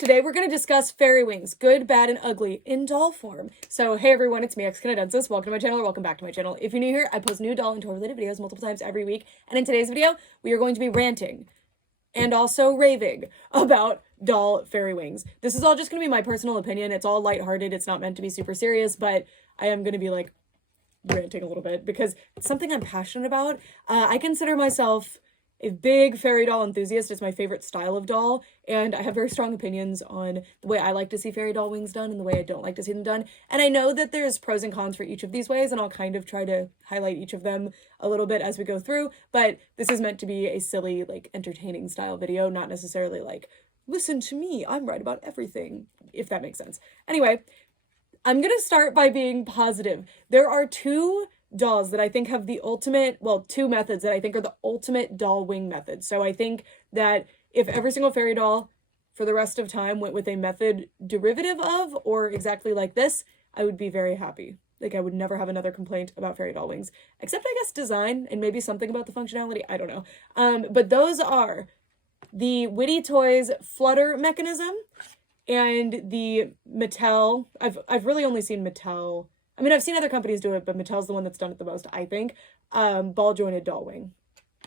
Today we're going to discuss fairy wings, good, bad, and ugly, in doll form. So, hey everyone, it's me, xCanadensis. Welcome to my channel, or welcome back to my channel. If you're new here, I post new doll and toy-related videos multiple times every week, and in today's video, we are going to be ranting and also raving about doll fairy wings. This is all just going to be my personal opinion. It's all lighthearted. It's not meant to be super serious, but I am going to be like ranting a little bit because it's something I'm passionate about. I consider myself a big fairy doll enthusiast. It's my favorite style of doll, and I have very strong opinions on the way I like to see fairy doll wings done and the way I don't like to see them done. And I know that there's pros and cons for each of these ways, and I'll kind of try to highlight each of them a little bit as we go through, but this is meant to be a silly, like, entertaining style video, not necessarily like, listen to me, I'm right about everything, if that makes sense. Anyway, I'm gonna start by being positive. There are two dolls that I think have the ultimate, well, two methods that I think are the ultimate doll wing method. So I think that if every single fairy doll for the rest of time went with a method derivative of or exactly like this, I would be very happy. Like, I would never have another complaint about fairy doll wings, except I guess design and maybe something about the functionality. I don't know. But those are the Witty Toys flutter mechanism and the Mattel. I've really only seen Mattel. I mean, I've seen other companies do it, but Mattel's the one that's done it the most, I think. Ball jointed doll wing.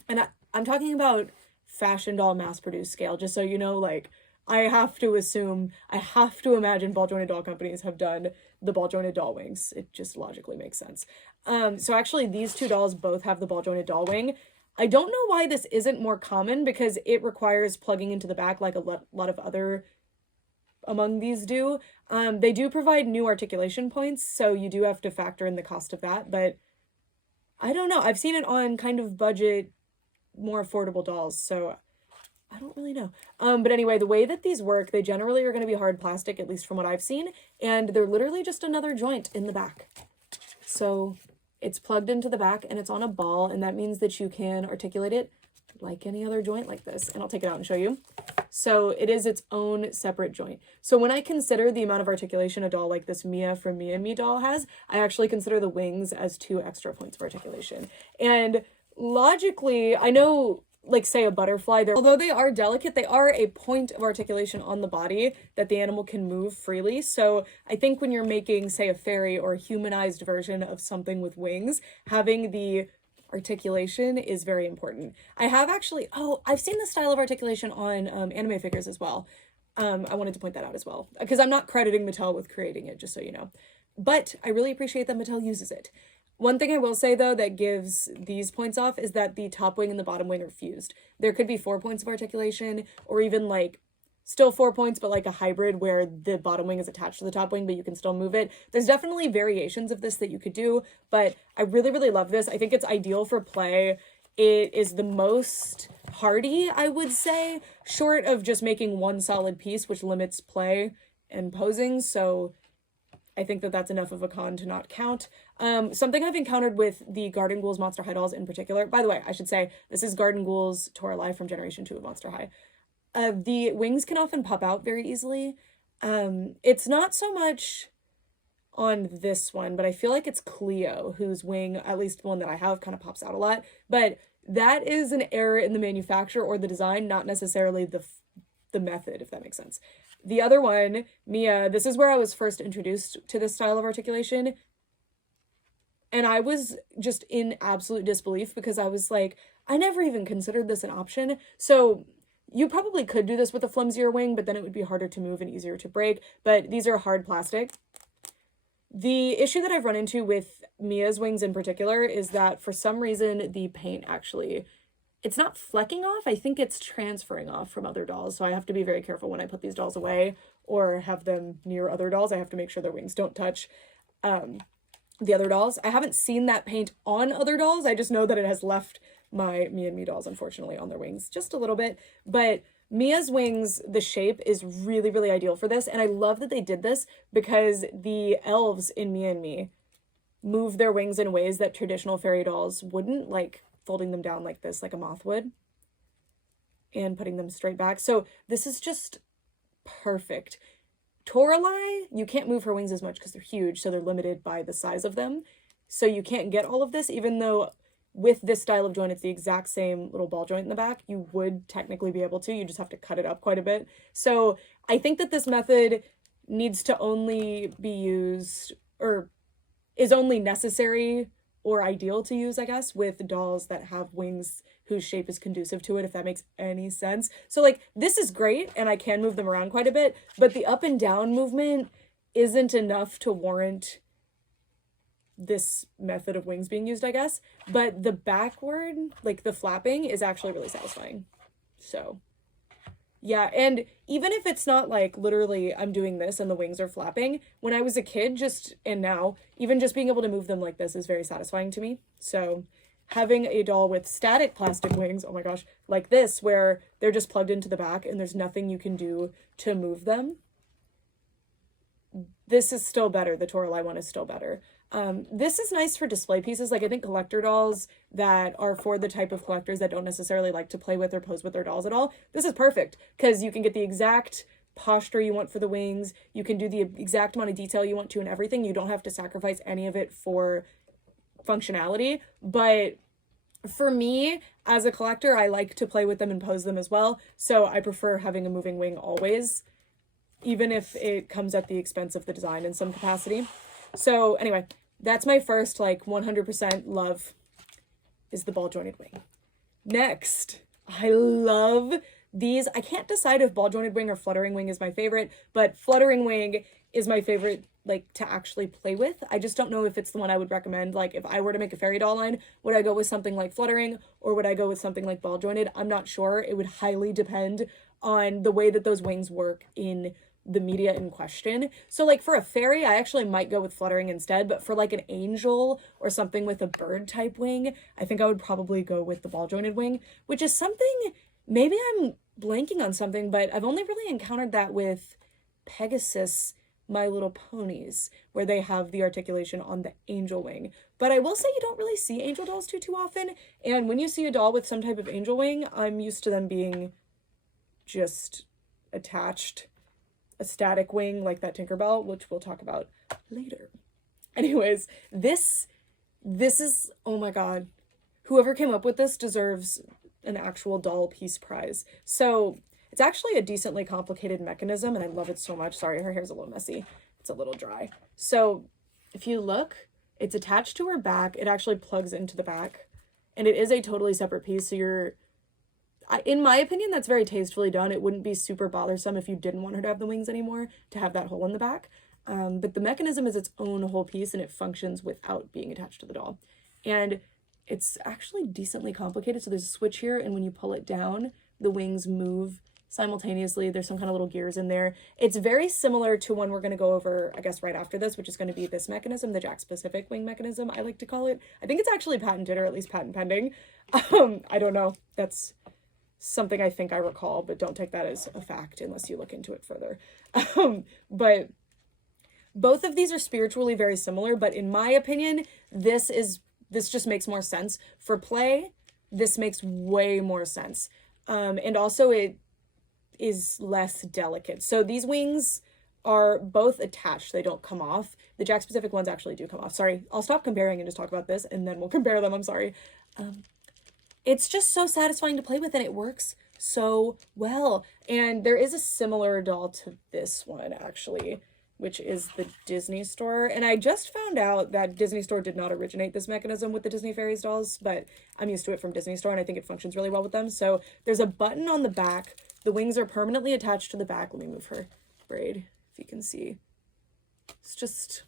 And I'm talking about fashion doll mass-produced scale, just so you know, like, I have to imagine ball jointed doll companies have done the ball jointed doll wings. It just logically makes sense. So actually, these two dolls both have the ball jointed doll wing. I don't know why this isn't more common, because it requires plugging into the back like a lot of other among these do. They do provide new articulation points, so you do have to factor in the cost of that, but I don't know. I've seen it on kind of budget, more affordable dolls, so I don't really know. But anyway, the way that these work, they generally are going to be hard plastic, at least from what I've seen, and they're literally just another joint in the back. So it's plugged into the back and it's on a ball, and that means that you can articulate it like any other joint like this. And I'll take it out and show you. So it is its own separate joint. So when I consider the amount of articulation a doll like this Mia from Mia Me doll has, I actually consider the wings as 2 extra points of articulation. And logically, I know, like, say a butterfly, although they are delicate, they are a point of articulation on the body that the animal can move freely. So I think when you're making, say, a fairy or a humanized version of something with wings, having the articulation is very important. I have actually, I've seen this style of articulation on anime figures as well. I wanted to point that out as well, because I'm not crediting Mattel with creating it, just so you know. But I really appreciate that Mattel uses it. One thing I will say, though, that gives these points off is that the top wing and the bottom wing are fused. There could be 4 points of articulation, or even, like, still 4 points, but like a hybrid where the bottom wing is attached to the top wing, but you can still move it. There's definitely variations of this that you could do, but I really, really love this. I think it's ideal for play. It is the most hardy, I would say, short of just making one solid piece, which limits play and posing. So I think that that's enough of a con to not count. Something I've encountered with the Garden Ghouls Monster High dolls in particular, by the way, I should say, this is Garden Ghouls Tora Live from Generation 2 of Monster High. The wings can often pop out very easily. It's not so much on this one, but I feel like it's Cleo, whose wing, at least one that I have, kind of pops out a lot. But that is an error in the manufacture or the design, not necessarily the method, if that makes sense. The other one, Mia, this is where I was first introduced to this style of articulation. And I was just in absolute disbelief, because I was like, I never even considered this an option. So you probably could do this with a flimsier wing, but then it would be harder to move and easier to break. But these are hard plastic. The issue that I've run into with Mia's wings in particular is that for some reason the paint actually, it's not flecking off. I think it's transferring off from other dolls. So I have to be very careful when I put these dolls away or have them near other dolls. I have to make sure their wings don't touch the other dolls. I haven't seen that paint on other dolls. I just know that it has left my Mia Me dolls, unfortunately, on their wings just a little bit. But Mia's wings, the shape is really, really ideal for this. And I love that they did this, because the elves in Mia Me move their wings in ways that traditional fairy dolls wouldn't, like folding them down like this, like a moth would, and putting them straight back. So this is just perfect. Toralei, you can't move her wings as much because they're huge, so they're limited by the size of them. So you can't get all of this, even though with this style of joint, it's the exact same little ball joint in the back. You would technically be able to, you just have to cut it up quite a bit. So I think that this method needs to only be used, or is only necessary or ideal to use, I guess, with dolls that have wings whose shape is conducive to it, if that makes any sense. So like, this is great and I can move them around quite a bit, but the up and down movement isn't enough to warrant this method of wings being used, I guess. But the backward, like the flapping, is actually really satisfying. So yeah, and even if it's not like literally I'm doing this and the wings are flapping, when I was a kid, and now, even just being able to move them like this is very satisfying to me. So having a doll with static plastic wings, oh my gosh, like this, where they're just plugged into the back and there's nothing you can do to move them, this is still better. The Toralei one is still better. This is nice for display pieces. Like, I think collector dolls that are for the type of collectors that don't necessarily like to play with or pose with their dolls at all, this is perfect because you can get the exact posture you want for the wings. You can do the exact amount of detail you want to and everything. You don't have to sacrifice any of it for functionality. But for me, as a collector, I like to play with them and pose them as well. So I prefer having a moving wing always, even if it comes at the expense of the design in some capacity. So anyway, that's my first like 100% love, is the ball jointed wing. Next, I love these. I can't decide if ball jointed wing or fluttering wing is my favorite, but fluttering wing is my favorite, like, to actually play with. I just don't know if it's the one I would recommend. Like, if I were to make a fairy doll line, would I go with something like fluttering or would I go with something like ball jointed? I'm not sure. It would highly depend on the way that those wings work in the media in question. So like for a fairy, I actually might go with fluttering instead, but for like an angel or something with a bird type wing, I think I would probably go with the ball jointed wing, which is something, maybe I'm blanking on something, but I've only really encountered that with Pegasus My Little Ponies, where they have the articulation on the angel wing. But I will say you don't really see angel dolls too often, and when you see a doll with some type of angel wing, I'm used to them being just attached, a static wing like that Tinkerbell, which we'll talk about later. Anyways, this is, oh my god, whoever came up with this deserves an actual doll piece prize. So it's actually a decently complicated mechanism and I love it so much. Sorry, her hair's a little messy. It's a little dry. So if you look, it's attached to her back. It actually plugs into the back and it is a totally separate piece. So in my opinion, that's very tastefully done. It wouldn't be super bothersome if you didn't want her to have the wings anymore, to have that hole in the back. But the mechanism is its own whole piece and it functions without being attached to the doll. And it's actually decently complicated. So there's a switch here, and when you pull it down, the wings move simultaneously. There's some kind of little gears in there. It's very similar to one we're going to go over, I guess, right after this, which is going to be this mechanism, the Jack-specific wing mechanism, I like to call it. I think it's actually patented, or at least patent pending. I don't know. That's something I think I recall, but don't take that as a fact unless you look into it further. But both of these are spiritually very similar, but in my opinion, this just makes more sense. For play, this makes way more sense. And also it is less delicate. So these wings are both attached. They don't come off. The Jack-specific ones actually do come off. Sorry, I'll stop comparing and just talk about this, and then we'll compare them. I'm sorry. It's just so satisfying to play with, and it works so well. And there is a similar doll to this one, actually, which is the Disney Store. And I just found out that Disney Store did not originate this mechanism with the Disney Fairies dolls, but I'm used to it from Disney Store, and I think it functions really well with them. So there's a button on the back. The wings are permanently attached to the back. Let me move her braid, if you can see. It's just...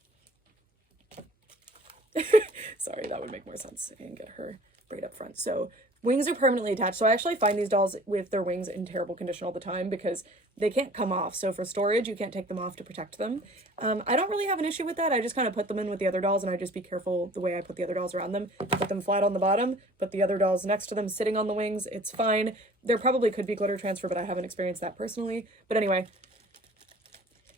Sorry, that would make more sense and get her braid up front. So wings are permanently attached. So I actually find these dolls with their wings in terrible condition all the time because they can't come off. So for storage, you can't take them off to protect them. I don't really have an issue with that. I just kind of put them in with the other dolls, and I just be careful the way I put the other dolls around them. Put them flat on the bottom, put the other dolls next to them sitting on the wings. It's fine. There probably could be glitter transfer, but I haven't experienced that personally. But anyway,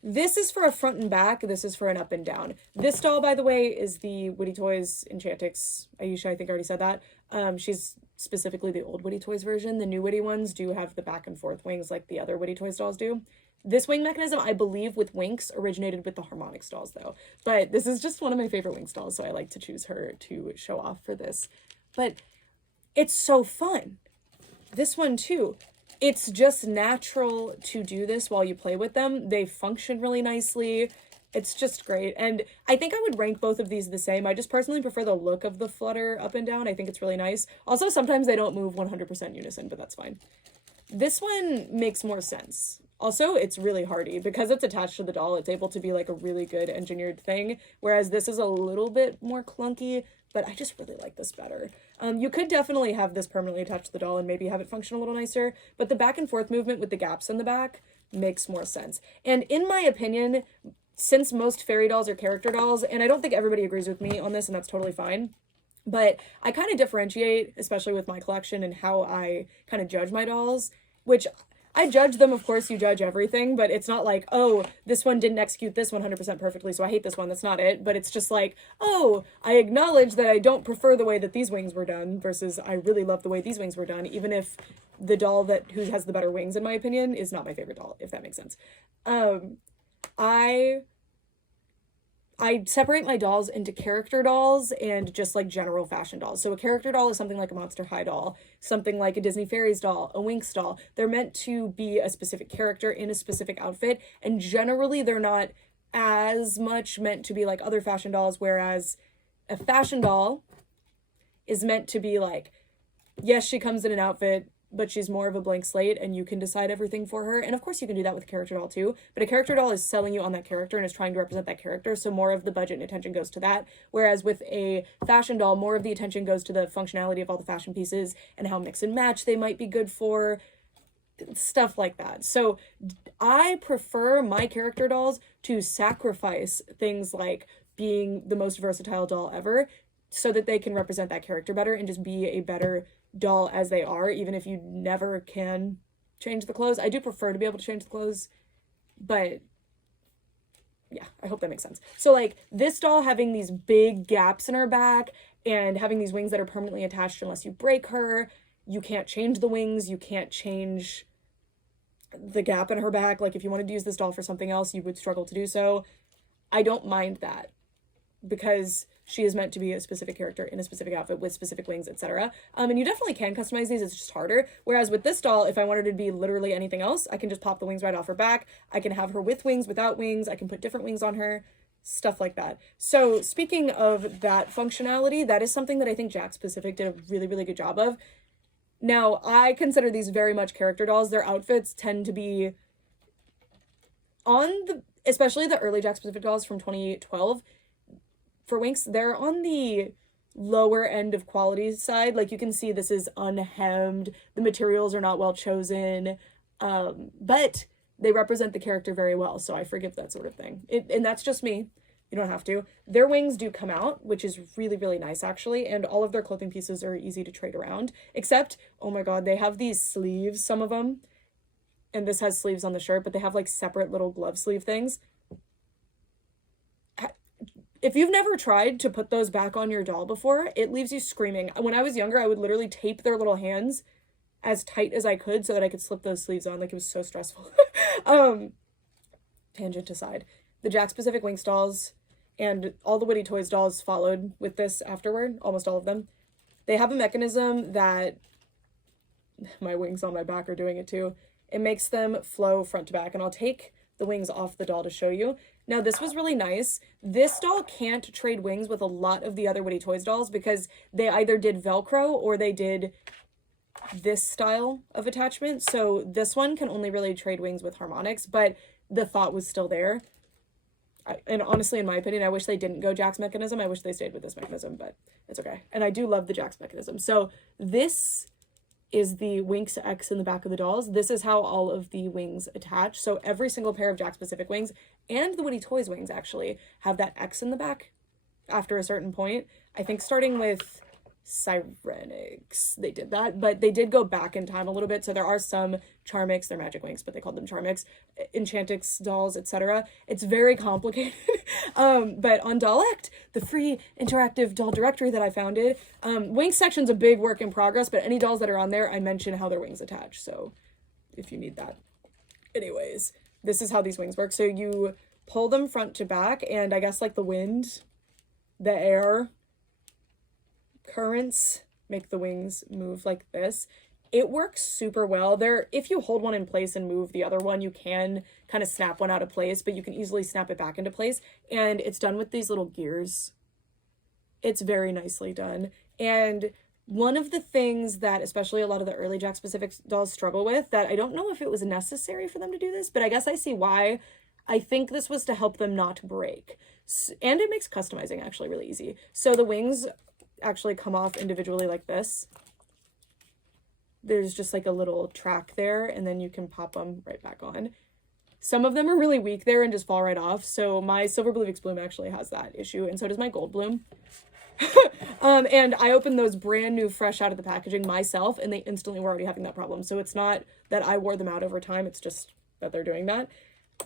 this is for a front and back. This is for an up and down. This doll, by the way, is the Witty Toys Enchantix. Ayesha, I think, already said that. She's specifically the old Witty Toys version. The new Witty ones do have the back and forth wings like the other Witty Toys dolls do. This wing mechanism, I believe, with Winx originated with the Harmonix dolls, though. But this is just one of my favorite Winx dolls, so I like to choose her to show off for this. But it's so fun. This one, too. it's just natural to do this while you play with them. They function really nicely. It's just great. And I think I would rank both of these the same. I just personally prefer the look of the flutter up and down. I think it's really nice. Also, sometimes they don't move 100% unison, but that's fine. This one makes more sense. Also, it's really hardy. Because it's attached to the doll, it's able to be like a really good engineered thing, whereas this is a little bit more clunky, but I just really like this better. You could definitely have this permanently attached to the doll and maybe have it function a little nicer, but the back and forth movement with the gaps in the back makes more sense. And in my opinion, since most fairy dolls are character dolls, and I don't think everybody agrees with me on this, and that's totally fine, but I kind of differentiate, especially with my collection and how I kind of judge my dolls, which I judge them, of course, you judge everything, but it's not like, oh, this one didn't execute this 100% perfectly, so I hate this one. That's not it. But it's just like, oh, I acknowledge that I don't prefer the way that these wings were done versus I really love the way these wings were done, even if the doll who has the better wings, in my opinion, is not my favorite doll, if that makes sense. I separate my dolls into character dolls and just like general fashion dolls. So a character doll is something like a Monster High doll, something like a Disney Fairies doll, a Winx doll. They're meant to be a specific character in a specific outfit, and generally they're not as much meant to be like other fashion dolls, whereas a fashion doll is meant to be like, yes, she comes in an outfit, but she's more of a blank slate and you can decide everything for her. And of course you can do that with a character doll too, but a character doll is selling you on that character and is trying to represent that character, so more of the budget and attention goes to that. Whereas with a fashion doll, more of the attention goes to the functionality of all the fashion pieces and how mix and match they might be good for, stuff like that. So I prefer my character dolls to sacrifice things like being the most versatile doll ever so that they can represent that character better and just be a better doll as they are, even if you never can change the clothes. I do prefer to be able to change the clothes, but yeah, I hope that makes sense. So like this doll having these big gaps in her back and having these wings that are permanently attached unless you break her, you can't change the wings, you can't change the gap in her back. Like if you wanted to use this doll for something else, you would struggle to do so. I don't mind that because she is meant to be a specific character in a specific outfit with specific wings, etc. And you definitely can customize these, it's just harder. Whereas with this doll, if I wanted her to be literally anything else, I can just pop the wings right off her back. I can have her with wings, without wings. I can put different wings on her, stuff like that. So speaking of that functionality, that is something that I think Jakks Pacific did a really, really good job of. Now, I consider these very much character dolls. Their outfits tend to be especially the early Jakks Pacific dolls from 2012, for Winx, they're on the lower end of quality side. Like you can see this is unhemmed, the materials are not well chosen, but they represent the character very well, so I forgive that sort of thing. And that's just me. You don't have to. Their wings do come out, which is really, really nice actually, and all of their clothing pieces are easy to trade around, except, oh my god, they have these sleeves, some of them, and this has sleeves on the shirt, but they have like separate little glove sleeve things. If you've never tried to put those back on your doll before, it leaves you screaming. When I was younger, I would literally tape their little hands as tight as I could so that I could slip those sleeves on. Like, it was so stressful. Tangent aside. The Jakks Pacific Winx dolls and all the Woody Toys dolls followed with this afterward, almost all of them. They have a mechanism that, my wings on my back are doing it too, it makes them flow front to back, and I'll take the wings off the doll to show you. Now, this was really nice. This doll can't trade wings with a lot of the other Woody Toys dolls because they either did Velcro or they did this style of attachment. So this one can only really trade wings with harmonics, but the thought was still there. And honestly, in my opinion, I wish they didn't go Jakks mechanism. I wish they stayed with this mechanism, but it's okay. And I do love the Jakks mechanism. So this is the Winx X in the back of the dolls. This is how all of the wings attach. So every single pair of Jakks Pacific wings and the Woody Toys wings actually have that X in the back after a certain point. I think starting with Sirenix, they did that, but they did go back in time a little bit. So there are some Charmix, they're magic wings, but they called them Charmix, Enchantix dolls, etc. It's very complicated. But on Dollect, the free interactive doll directory that I founded, wing section's a big work in progress, but any dolls that are on there, I mention how their wings attach. So if you need that. Anyways, this is how these wings work. So you pull them front to back, and I guess like the wind, the air, currents make the wings move like this, It works super well. If you hold one in place and move the other one, you can kind of snap one out of place, but you can easily snap it back into place. And it's done with these little gears. It's very nicely done. And one of the things that especially a lot of the early Jakks Pacific dolls struggle with, that I don't know if it was necessary for them to do this, but I guess I see why. I think this was to help them not break. And it makes customizing actually really easy. So the wings actually come off individually like this. There's just like a little track there, and then you can pop them right back on. Some of them are really weak there and just fall right off. So my Silver Blue Winx Bloom actually has that issue, and so does my Gold Bloom. And I opened those brand new, fresh out of the packaging myself, and they instantly were already having that problem. So it's not that I wore them out over time, it's just that they're doing that.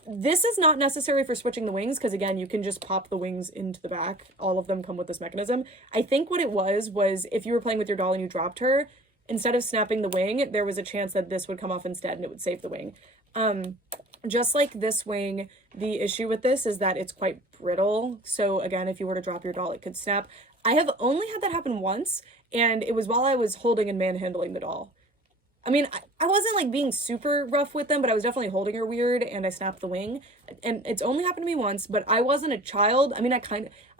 This is not necessary for switching the wings, because again, you can just pop the wings into the back. All of them come with this mechanism. I think what it was if you were playing with your doll and you dropped her, instead of snapping the wing, there was a chance that this would come off instead and it would save the wing. Just like this wing, the issue with this is that it's quite brittle. So again, if you were to drop your doll, it could snap. I have only had that happen once, and it was while I was holding and manhandling the doll. I mean, I wasn't like being super rough with them, but I was definitely holding her weird, and I snapped the wing. And it's only happened to me once, but I wasn't a child. I mean, I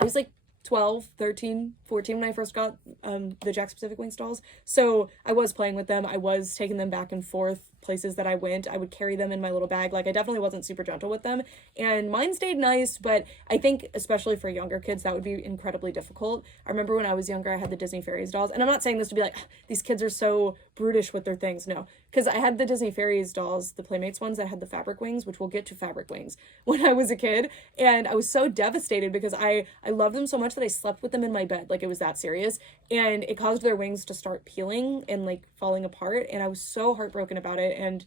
was like 12, 13, 14 when I first got the Jakks Pacific Winx dolls. So I was playing with them. I was taking them back and forth places that I went. I would carry them in my little bag. Like, I definitely wasn't super gentle with them. And mine stayed nice, but I think especially for younger kids, that would be incredibly difficult. I remember when I was younger, I had the Disney Fairies dolls. And I'm not saying this to be like, these kids are so brutish with their things. No, because I had the Disney Fairies dolls, the Playmates ones that had the fabric wings, which we'll get to fabric wings, when I was a kid. And I was so devastated because I loved them so much that I slept with them in my bed. Like, it was that serious. And it caused their wings to start peeling and like falling apart. And I was so heartbroken about it. And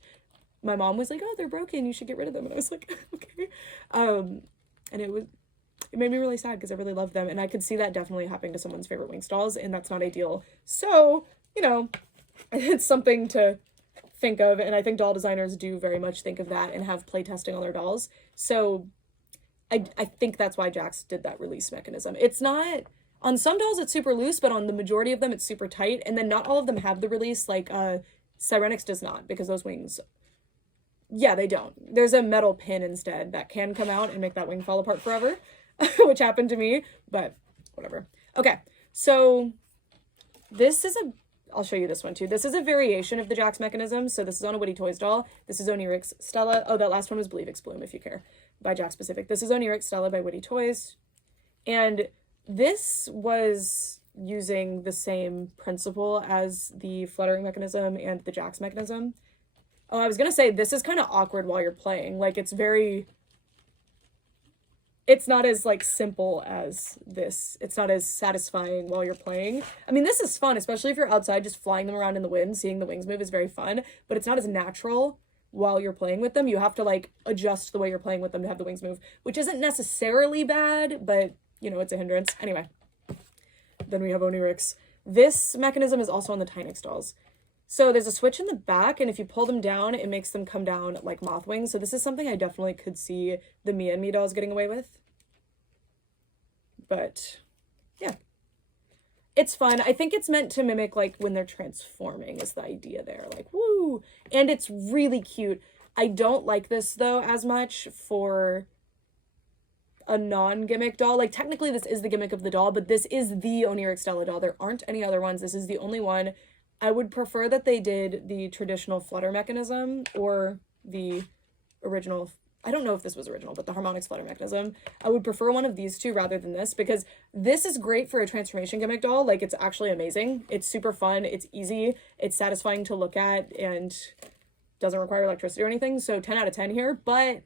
my mom was like, oh, they're broken, you should get rid of them. And I was like, okay. And it made me really sad because I really loved them. And I could see that definitely happening to someone's favorite Winx dolls, and that's not ideal. So, you know, it's something to think of. And I think doll designers do very much think of that and have play testing on their dolls. So I think that's why Jakks did that release mechanism. It's not, on some dolls it's super loose, but on the majority of them it's super tight. And then not all of them have the release, like Sirenix does not, because those wings, yeah, they don't. There's a metal pin instead that can come out and make that wing fall apart forever, which happened to me, but whatever. Okay, so this is I'll show you this one too. This is a variation of the Jakks mechanism. So this is on a Woody Toys doll. This is Onirix Stella. Oh, that last one was Believe X Bloom, if you care, by Jakks Pacific. This is Onirix Stella by Woody Toys. And this was using the same principle as the fluttering mechanism and the Jakks mechanism. Oh, I was gonna say, this is kind of awkward while you're playing. Like, it's not as like simple as this. It's not as satisfying while you're playing. I mean, this is fun, especially if you're outside, just flying them around in the wind, seeing the wings move is very fun, but it's not as natural while you're playing with them. You have to like adjust the way you're playing with them to have the wings move, which isn't necessarily bad, but you know, it's a hindrance. Anyway, then we have Onirix. This mechanism is also on the Tynix dolls. So there's a switch in the back, and if you pull them down, it makes them come down like moth wings. So this is something I definitely could see the Mia Me dolls getting away with. But yeah, it's fun. I think it's meant to mimic like when they're transforming is the idea there. Like, woo! And it's really cute. I don't like this though as much for a non-gimmick doll. Like, technically this is the gimmick of the doll, but this is the Onirix Stella doll. There aren't any other ones. This is the only one. I would prefer that they did the traditional flutter mechanism or the original, I don't know if this was original, but the harmonics flutter mechanism. I would prefer one of these two rather than this, because this is great for a transformation gimmick doll. Like, it's actually amazing. It's super fun. It's easy. It's satisfying to look at and doesn't require electricity or anything. So 10 out of 10 here. But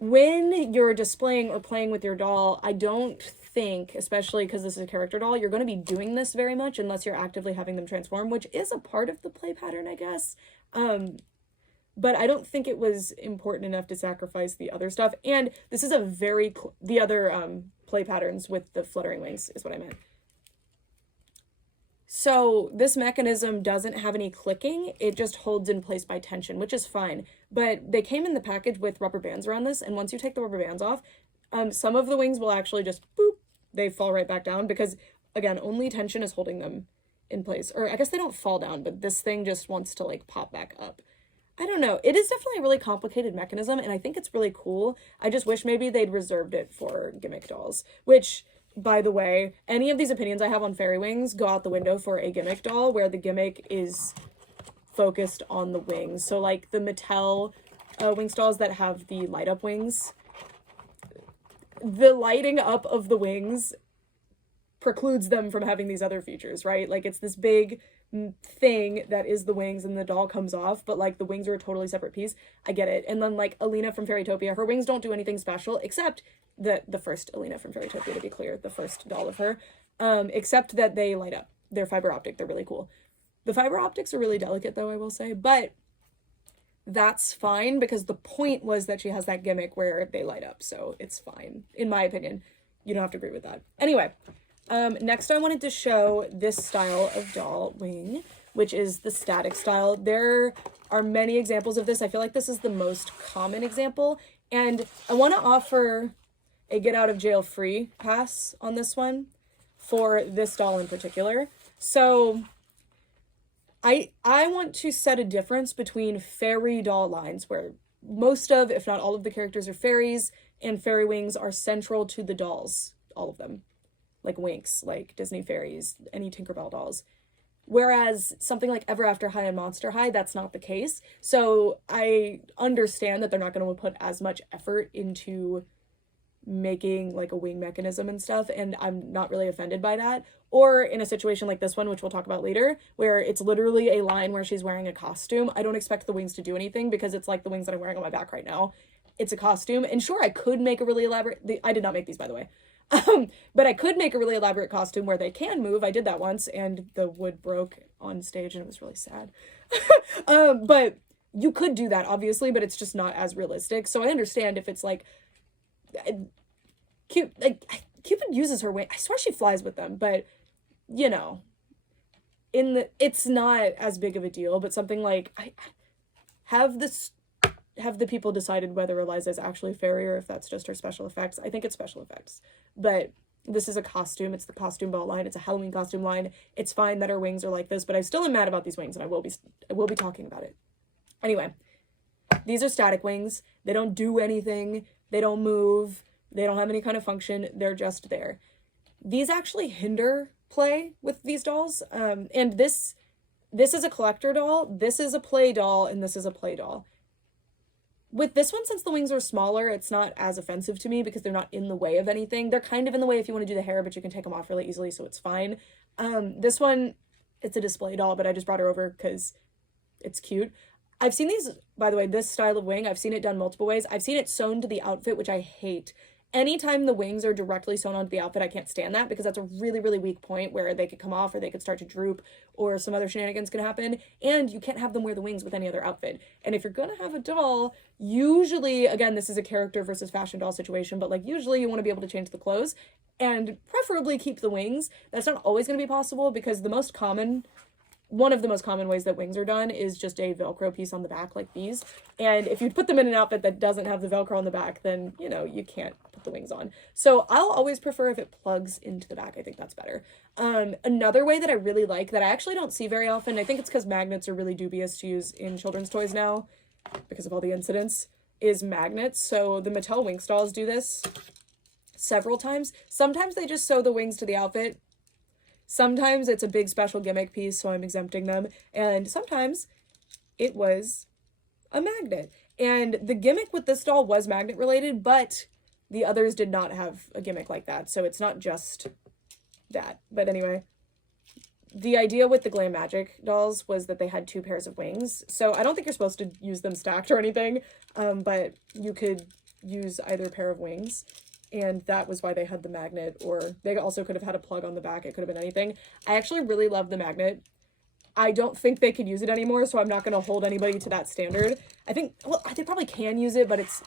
when you're displaying or playing with your doll, I don't think, especially because this is a character doll, you're going to be doing this very much unless you're actively having them transform, which is a part of the play pattern, I guess. But I don't think it was important enough to sacrifice the other stuff. And this is the other play patterns with the fluttering wings is what I meant. So this mechanism doesn't have any clicking. It just holds in place by tension, which is fine. But they came in the package with rubber bands around this, and once you take the rubber bands off, some of the wings will actually just boop, they fall right back down because, again, only tension is holding them in place. Or I guess they don't fall down, but this thing just wants to like pop back up. I don't know. It is definitely a really complicated mechanism, and I think it's really cool. I just wish maybe they'd reserved it for gimmick dolls, which, by the way, any of these opinions I have on fairy wings go out the window for a gimmick doll where the gimmick is focused on the wings. So like the Mattel Winx dolls that have the light up wings, the lighting up of the wings precludes them from having these other features, right? Like it's this big thing that is the wings and the doll comes off, but like the wings are a totally separate piece. I get it. And then like Alina from Fairytopia, her wings don't do anything special except that the first Alina from Fairytopia, to be clear, the first doll of her, except that they light up. They're fiber optic. They're really cool. The fiber optics are really delicate though, I will say, but that's fine because the point was that she has that gimmick where they light up. So it's fine. In my opinion, you don't have to agree with that. Anyway, next I wanted to show this style of doll wing, which is the static style. There are many examples of this. I feel like this is the most common example, and I want to offer a get out of jail free pass on this one for this doll in particular. So I want to set a difference between fairy doll lines where most of, if not all of the characters are fairies, and fairy wings are central to the dolls, all of them. Like Winx, like Disney Fairies, any Tinkerbell dolls. Whereas something like Ever After High and Monster High, that's not the case. So I understand that they're not going to put as much effort into making like a wing mechanism and stuff, and I'm not really offended by that. Or in a situation like this one, which we'll talk about later, where it's literally a line where she's wearing a costume, I don't expect the wings to do anything because it's like the wings that I'm wearing on my back right now. It's a costume, and sure, I could make a really elaborate, I did not make these, by the way. But I could make a really elaborate costume where they can move. I did that once, and the wood broke on stage, and it was really sad. But you could do that, obviously, but it's just not as realistic. So I understand if it's like cute, like Cupid uses her wing. I swear she flies with them, but you know, it's not as big of a deal. But something like have the people decided whether Eliza is actually a fairy or if that's just her special effects. I think it's special effects, but this is a costume. It's the costume ball line. It's a Halloween costume line. It's fine that her wings are like this, but I still am mad about these wings, and I will be talking about it. Anyway, these are static wings. They don't do anything. They don't move. They don't have any kind of function. They're just there. These actually hinder play with these dolls. And this is a collector doll. This is a play doll, and this is a play doll. With this one, since the wings are smaller, it's not as offensive to me because they're not in the way of anything. They're kind of in the way if you want to do the hair, but you can take them off really easily, so it's fine. This one, it's a display doll, but I just brought her over because it's cute. I've seen these, by the way, this style of wing, I've seen it done multiple ways. I've seen it sewn to the outfit, which I hate. Anytime the wings are directly sewn onto the outfit, I can't stand that because that's a really, really weak point where they could come off or they could start to droop or some other shenanigans can happen. And you can't have them wear the wings with any other outfit. And if you're going to have a doll, usually, again, this is a character versus fashion doll situation, but like usually you want to be able to change the clothes and preferably keep the wings. That's not always going to be possible because one of the most common ways that wings are done is just a Velcro piece on the back like these. And if you put them in an outfit that doesn't have the Velcro on the back, then, you know, you can't put the wings on. So I'll always prefer if it plugs into the back. I think that's better. Another way that I really like that I actually don't see very often, I think it's because magnets are really dubious to use in children's toys now because of all the incidents, is magnets. So the Mattel Winx dolls do this several times. Sometimes they just sew the wings to the outfit. Sometimes it's a big special gimmick piece, so I'm exempting them. And sometimes it was a magnet. And the gimmick with this doll was magnet related, but the others did not have a gimmick like that. So it's not just that. But anyway, the idea with the Glam Magic dolls was that they had two pairs of wings. So I don't think you're supposed to use them stacked or anything, but you could use either pair of wings. And that was why they had the magnet, or they also could have had a plug on the back. It could have been anything. I actually really love the magnet. I don't think they could use it anymore, so I'm not going to hold anybody to that standard. I think, well, they probably can use it, but it's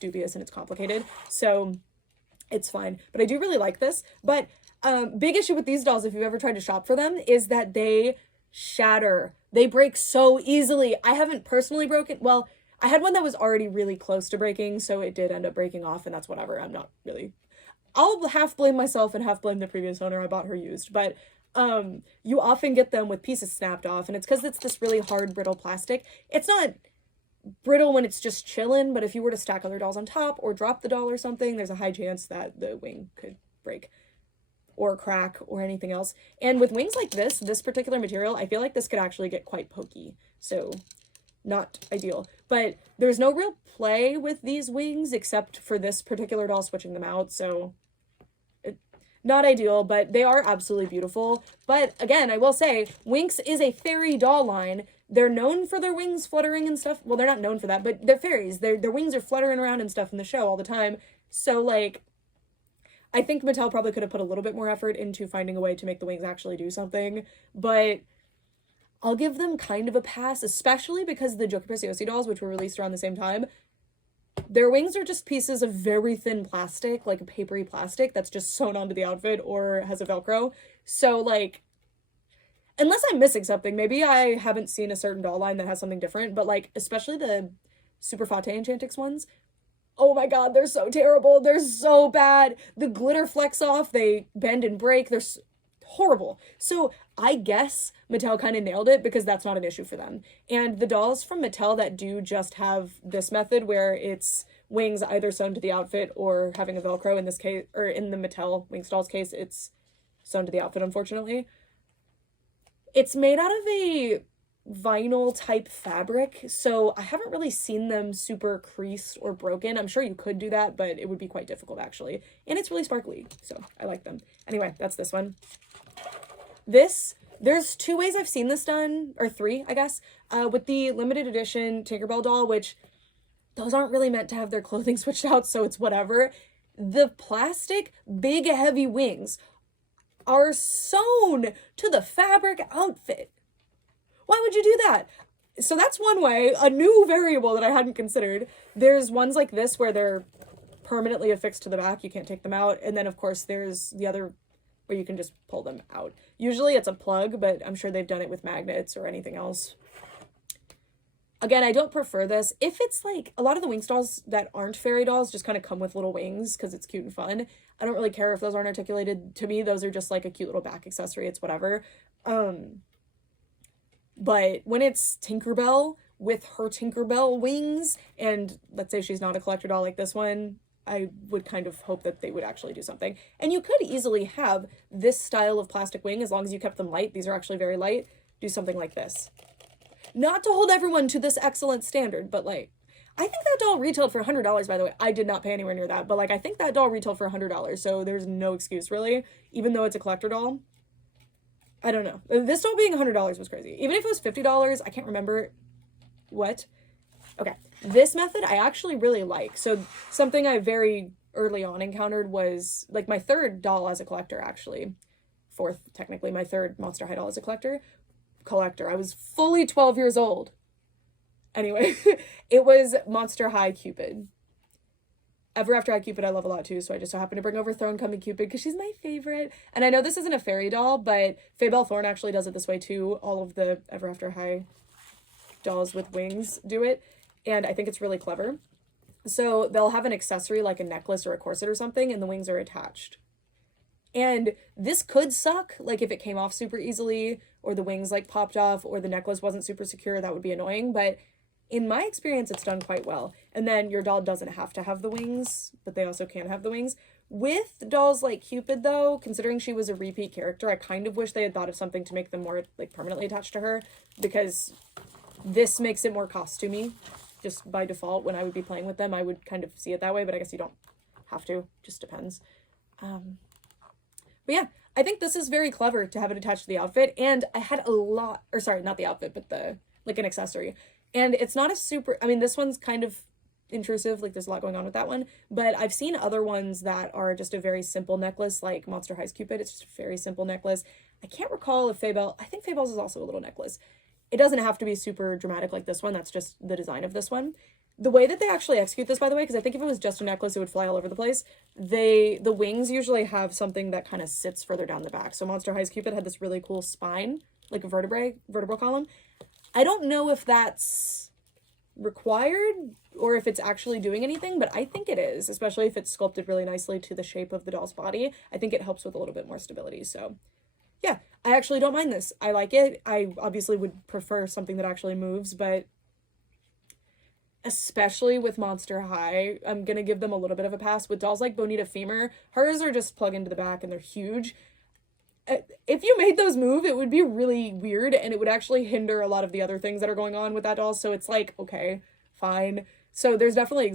dubious and it's complicated, so it's fine. But I do really like this. But big issue with these dolls, if you've ever tried to shop for them, is that they shatter. They break so easily. I haven't personally broken, well, I had one that was already really close to breaking, so it did end up breaking off, and that's whatever. I'll half blame myself and half blame the previous owner. I bought her used, but you often get them with pieces snapped off, and it's because it's this really hard, brittle plastic. It's not brittle when it's just chilling, but if you were to stack other dolls on top or drop the doll or something, there's a high chance that the wing could break or crack or anything else. And with wings like this particular material, I feel like this could actually get quite pokey. So not ideal. But there's no real play with these wings except for this particular doll switching them out. So not ideal, but they are absolutely beautiful. But again, I will say, Winx is a fairy doll line. They're known for their wings fluttering and stuff. Well, they're not known for that, but they're fairies. Their wings are fluttering around and stuff in the show all the time. So, like, I think Mattel probably could have put a little bit more effort into finding a way to make the wings actually do something. But I'll give them kind of a pass, especially because the Joker Preciosi dolls, which were released around the same time, their wings are just pieces of very thin plastic, like a papery plastic that's just sewn onto the outfit or has a Velcro. So, like, unless I'm missing something, maybe I haven't seen a certain doll line that has something different, but, like, especially the Super Fate Enchantix ones, oh my god, they're so terrible. They're so bad. The glitter flecks off, they bend and break, they're horrible. So I guess Mattel kind of nailed it because that's not an issue for them. And the dolls from Mattel that do just have this method where it's wings either sewn to the outfit or having a Velcro, in this case, or in the Mattel Winx dolls case, it's sewn to the outfit, unfortunately. It's made out of a vinyl type fabric, so I haven't really seen them super creased or broken. I'm sure you could do that, but it would be quite difficult actually. And it's really sparkly, so I like them. Anyway, that's this one. There's two ways I've seen this done, or three, I guess, with the limited edition Tinkerbell doll, which those aren't really meant to have their clothing switched out, so it's whatever. The plastic, big, heavy wings are sewn to the fabric outfit. Why would you do that? So that's one way, a new variable that I hadn't considered. There's ones like this where they're permanently affixed to the back, you can't take them out, and then of course there's the other where you can just pull them out. Usually it's a plug, but I'm sure they've done it with magnets or anything else. Again, I don't prefer this. If it's like, a lot of the Winx dolls that aren't fairy dolls just kind of come with little wings because it's cute and fun. I don't really care if those aren't articulated. To me, those are just like a cute little back accessory. It's whatever. But when it's Tinkerbell with her Tinkerbell wings, and let's say she's not a collector doll like this one, I would kind of hope that they would actually do something. And you could easily have this style of plastic wing, as long as you kept them light. These are actually very light. Do something like this. Not to hold everyone to this excellent standard, but like, I think that doll retailed for $100, by the way. I did not pay anywhere near that, but like, I think that doll retailed for $100, so there's no excuse really, even though it's a collector doll. I don't know. This doll being $100 was crazy. Even if it was $50, I can't remember what. Okay, this method I actually really like. So something I very early on encountered was like my third doll as a collector, actually. Fourth, technically, my third Monster High doll as a collector. I was fully 12 years old. Anyway, it was Monster High Cupid. Ever After High Cupid I love a lot too, so I just so happened to bring over Throne Coming Cupid because she's my favorite. And I know this isn't a fairy doll, but Faye Belle Thorne actually does it this way too. All of the Ever After High dolls with wings do it, and I think it's really clever. So they'll have an accessory like a necklace or a corset or something, and the wings are attached. And this could suck, like if it came off super easily, or the wings like popped off, or the necklace wasn't super secure, that would be annoying, but in my experience, it's done quite well. And then your doll doesn't have to have the wings, but they also can have the wings. With dolls like Cupid, though, considering she was a repeat character, I kind of wish they had thought of something to make them more, like, permanently attached to her, because this makes it more costumey. Just by default, when I would be playing with them, I would kind of see it that way, but I guess you don't have to. Just depends. But yeah, I think this is very clever to have it attached to the outfit, and I had a lot, or sorry, not the outfit, but the, like, an accessory. And it's not a super, I mean, this one's kind of intrusive, like there's a lot going on with that one, but I've seen other ones that are just a very simple necklace, like Monster High's Cupid. It's just a very simple necklace. I can't recall if Faye Belle, I think Faye Belle's is also a little necklace. It doesn't have to be super dramatic like this one, that's just the design of this one. The way that they actually execute this, by the way, because I think if it was just a necklace, it would fly all over the place. The wings usually have something that kind of sits further down the back. So Monster High's Cupid had this really cool spine, like a vertebral column. I don't know if that's required or if it's actually doing anything, but I think it is, especially if it's sculpted really nicely to the shape of the doll's body. I think it helps with a little bit more stability. So yeah, I actually don't mind this. I like it. I obviously would prefer something that actually moves, but especially with Monster High, I'm gonna give them a little bit of a pass. With dolls like Bonita Femur, hers are just plug into the back and they're huge. If you made those move, it would be really weird and it would actually hinder a lot of the other things that are going on with that doll. So it's like, okay, fine. So there's definitely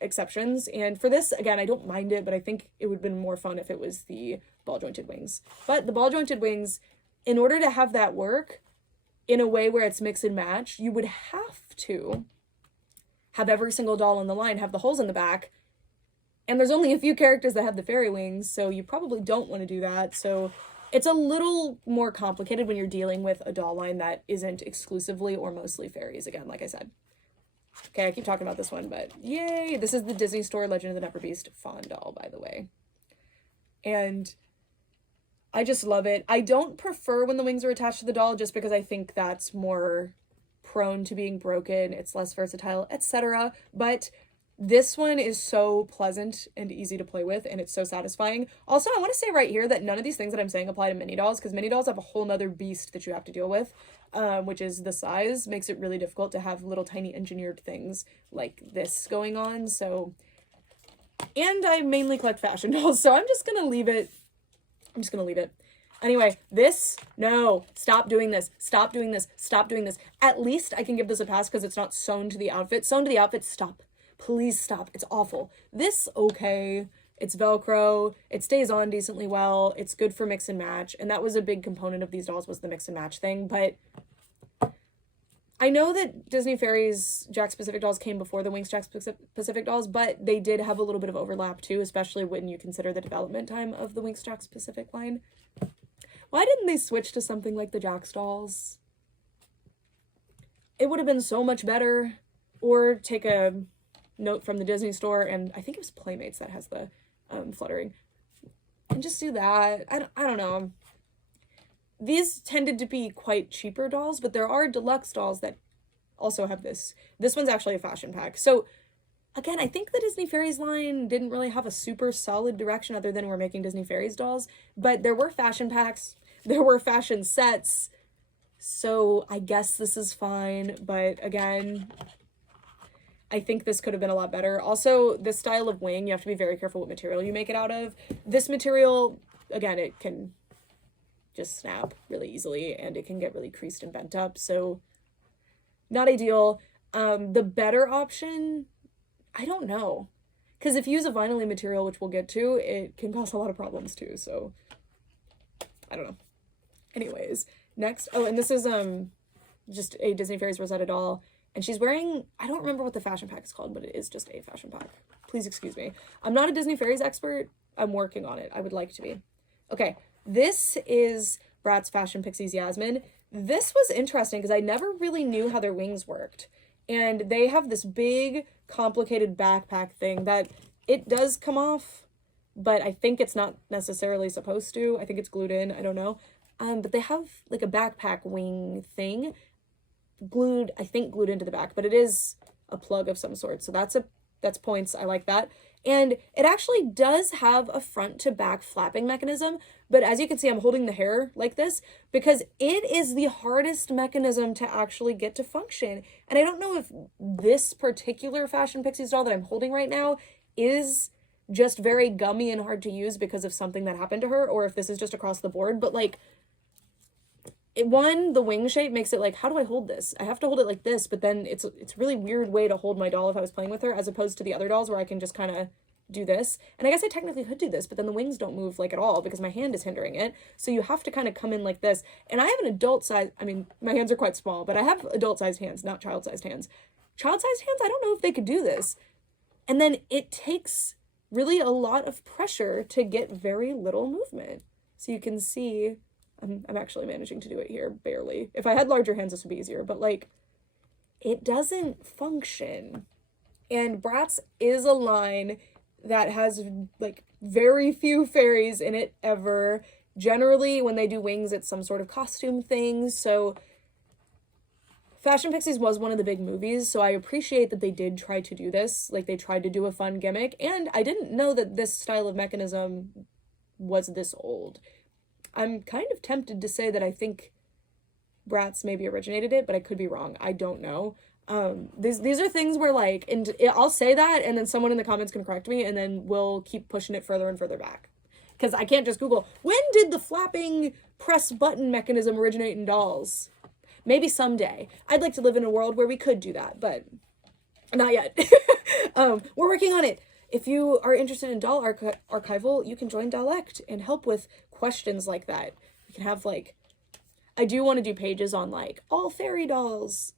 exceptions. And for this, again, I don't mind it, but I think it would have been more fun if it was the ball jointed wings. But the ball jointed wings, in order to have that work in a way where it's mix and match, you would have to have every single doll on the line have the holes in the back. And there's only a few characters that have the fairy wings, so you probably don't want to do that. So it's a little more complicated when you're dealing with a doll line that isn't exclusively or mostly fairies, again, like I said. Okay, I keep talking about this one, but yay! This is the Disney Store Legend of the Never Beast fawn doll, by the way. And I just love it. I don't prefer when the wings are attached to the doll just because I think that's more prone to being broken. It's less versatile, etc. But this one is so pleasant and easy to play with, and it's so satisfying. Also, I want to say right here that none of these things that I'm saying apply to mini dolls, because mini dolls have a whole nother beast that you have to deal with, which is the size. Makes it really difficult to have little tiny engineered things like this going on. So, and I mainly collect fashion dolls, so I'm just gonna leave it. Anyway, this, no, stop doing this, stop doing this, stop doing this. At least I can give this a pass because it's not sewn to the outfit. Sewn to the outfit, stop. Please stop. It's awful. This, okay, it's Velcro. It stays on decently well. It's good for mix and match. And that was a big component of these dolls, was the mix and match thing. But I know that Disney Fairies Jack Specific dolls came before the Winx Jack Specific dolls, but they did have a little bit of overlap too, especially when you consider the development time of the Winx Jack Specific line. Why didn't they switch to something like the Jax dolls? It would have been so much better. Or take a note from the Disney Store, and I think it was Playmates that has the fluttering, and just do that. I don't know. These tended to be quite cheaper dolls, but there are deluxe dolls that also have this. This one's actually a fashion pack. So again, I think the Disney Fairies line didn't really have a super solid direction other than we're making Disney Fairies dolls, but there were fashion packs, there were fashion sets, so I guess this is fine. But again, I think this could have been a lot better. Also, this style of wing, you have to be very careful what material you make it out of. This material, again, it can just snap really easily and it can get really creased and bent up, so not ideal. The better option, I don't know, because if you use a vinyl material, which we'll get to, it can cause a lot of problems too, so I don't know. Anyways, next, oh, and this is just a Disney Fairies Rosetta doll. And she's wearing, I don't remember what the fashion pack is called, but it is just a fashion pack. Please excuse me. I'm not a Disney Fairies expert. I'm working on it. I would like to be. Okay, this is Bratz Fashion Pixies Yasmin. This was interesting because I never really knew how their wings worked. And they have this big, complicated backpack thing that it does come off, but I think it's not necessarily supposed to. I think it's glued in. I don't know. But they have like a backpack wing thing glued into the back, but it is a plug of some sort, so that's points. I like that. And it actually does have a front to back flapping mechanism, but as you can see, I'm holding the hair like this because it is the hardest mechanism to actually get to function. And I don't know if this particular Fashion Pixies doll that I'm holding right now is just very gummy and hard to use because of something that happened to her, or if this is just across the board, but like, the wing shape makes it like, how do I hold this? I have to hold it like this, but then it's a really weird way to hold my doll if I was playing with her, as opposed to the other dolls where I can just kind of do this. And I guess I technically could do this, but then the wings don't move like at all because my hand is hindering it. So you have to kind of come in like this. And I have an adult size, I mean, my hands are quite small, but I have adult sized hands, not child sized hands. Child sized hands, I don't know if they could do this. And then it takes really a lot of pressure to get very little movement. So you can see, I'm actually managing to do it here, barely. If I had larger hands, this would be easier, but like, it doesn't function. And Bratz is a line that has like very few fairies in it ever. Generally, when they do wings, it's some sort of costume thing. So Fashion Pixies was one of the big movies, so I appreciate that they did try to do this. Like, they tried to do a fun gimmick, and I didn't know that this style of mechanism was this old. I'm kind of tempted to say that I think Bratz maybe originated it, but I could be wrong. I don't know. These are things where, like, and I'll say that, and then someone in the comments can correct me, and then we'll keep pushing it further and further back. Because I can't just Google, when did the flapping press button mechanism originate in dolls? Maybe someday. I'd like to live in a world where we could do that, but not yet. We're working on it. If you are interested in doll archival, you can join Dollect and help with questions like that. We can have, like, I do want to do pages on, like, all fairy dolls.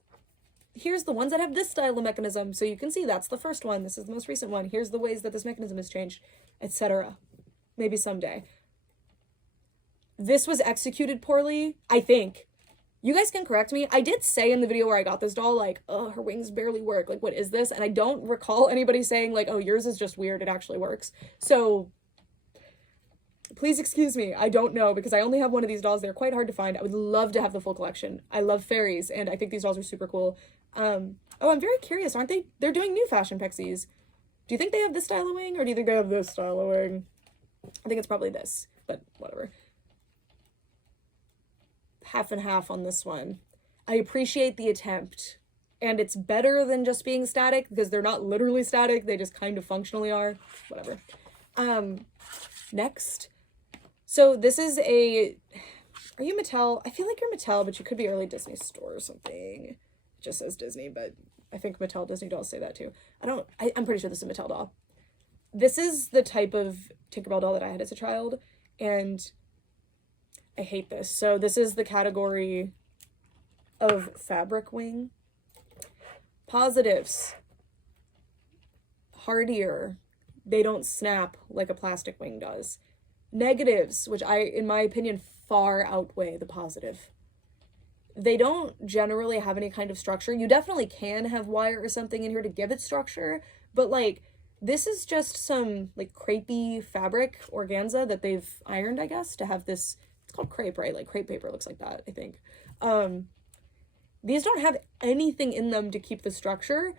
Here's the ones that have this style of mechanism, so you can see that's the first one. This is the most recent one. Here's the ways that this mechanism has changed, etc. Maybe someday. This was executed poorly, I think. You guys can correct me. I did say in the video where I got this doll, like, oh, her wings barely work. Like, what is this? And I don't recall anybody saying, like, oh, yours is just weird. It actually works. So please excuse me. I don't know, because I only have one of these dolls. They're quite hard to find. I would love to have the full collection. I love fairies, and I think these dolls are super cool. Oh, I'm very curious, aren't they? They're doing new fashion pixies. Do you think they have this style of wing, or do you think they have this style of wing? I think it's probably this, but whatever. Half and half on this one. I appreciate the attempt, and it's better than just being static, because they're not literally static, they just kind of functionally are. Whatever. Next. So this is a, are you Mattel? I feel like you're Mattel, but you could be early Disney store or something. It just says Disney, but I think Mattel Disney dolls say that too. I'm pretty sure this is a Mattel doll. This is the type of Tinkerbell doll that I had as a child, and I hate this. So this is the category of fabric wing. Positives. Hardier. They don't snap like a plastic wing does. Negatives, which in my opinion, far outweigh the positive. They don't generally have any kind of structure. You definitely can have wire or something in here to give it structure, but, like, this is just some, like, crepey fabric, organza, that they've ironed, I guess, to have this. It's called crepe, right? Like, crepe paper looks like that, I think. These don't have anything in them to keep the structure.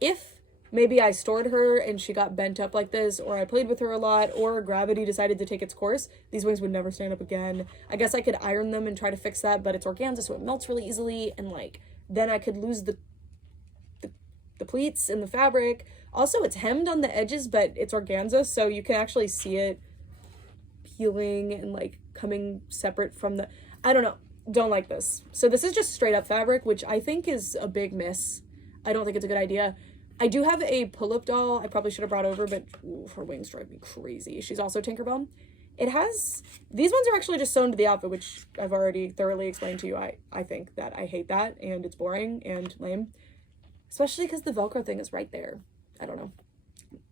If maybe I stored her and she got bent up like this, or I played with her a lot, or gravity decided to take its course, these wings would never stand up again. I guess I could iron them and try to fix that, but it's organza, so it melts really easily, and, like, then I could lose the pleats and the fabric. Also, it's hemmed on the edges, but it's organza, so you can actually see it peeling and, like, coming separate from the, I don't know, don't like this. So this is just straight up fabric, which I think is a big miss. I don't think it's a good idea. I do have a pull-up doll I probably should have brought over, but ooh, her wings drive me crazy. She's also Tinkerbell. It has, these ones are actually just sewn to the outfit, which I've already thoroughly explained to you. I think that I hate that, and it's boring and lame, especially because the Velcro thing is right there. I don't know.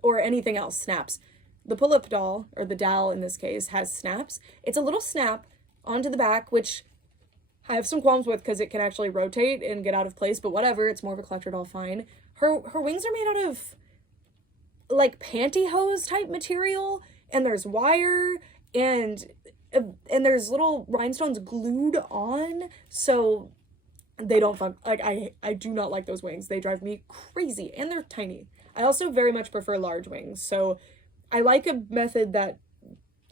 Or anything else, snaps. The pull-up doll, or the dal in this case, has snaps. It's a little snap onto the back, which I have some qualms with because it can actually rotate and get out of place, but whatever, it's more of a collector doll, fine. Her wings are made out of, like, pantyhose type material, and there's wire, and there's little rhinestones glued on, so they don't like, I do not like those wings. They drive me crazy, and they're tiny. I also very much prefer large wings, so I like a method that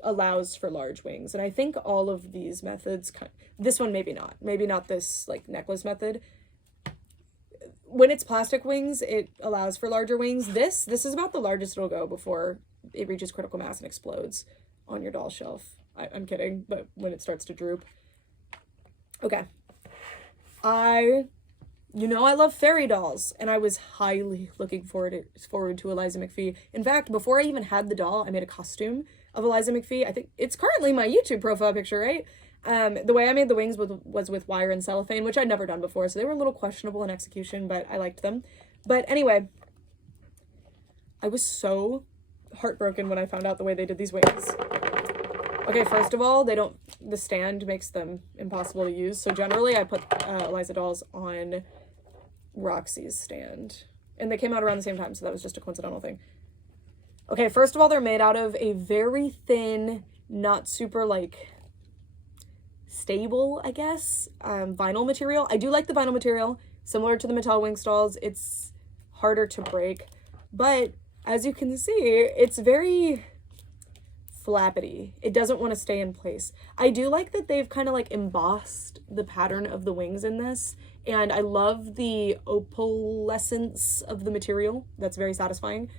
allows for large wings, and I think all of these methods, this one maybe not this, like, necklace method. When it's plastic wings, it allows for larger wings. This is about the largest it'll go before it reaches critical mass and explodes on your doll shelf. I'm kidding, but when it starts to droop. Okay. You know I love fairy dolls, and I was highly looking forward to Eliza McPhee. In fact, before I even had the doll, I made a costume of Eliza McPhee. I think it's currently my YouTube profile picture, right? The way I made the wings was with wire and cellophane, which I'd never done before, so they were a little questionable in execution, but I liked them. But anyway, I was so heartbroken when I found out the way they did these wings. Okay, first of all, the stand makes them impossible to use, so generally I put Eliza dolls on Roxy's stand, and they came out around the same time, so that was just a coincidental thing. Okay, first of all, they're made out of a very thin, not super, like, stable, I guess, vinyl material. I do like the vinyl material, similar to the Mattel Winx dolls. It's harder to break, but as you can see, it's very flappity. It doesn't want to stay in place. I do like that they've kind of like embossed the pattern of the wings in this, and I love the opalescence of the material. That's very satisfying.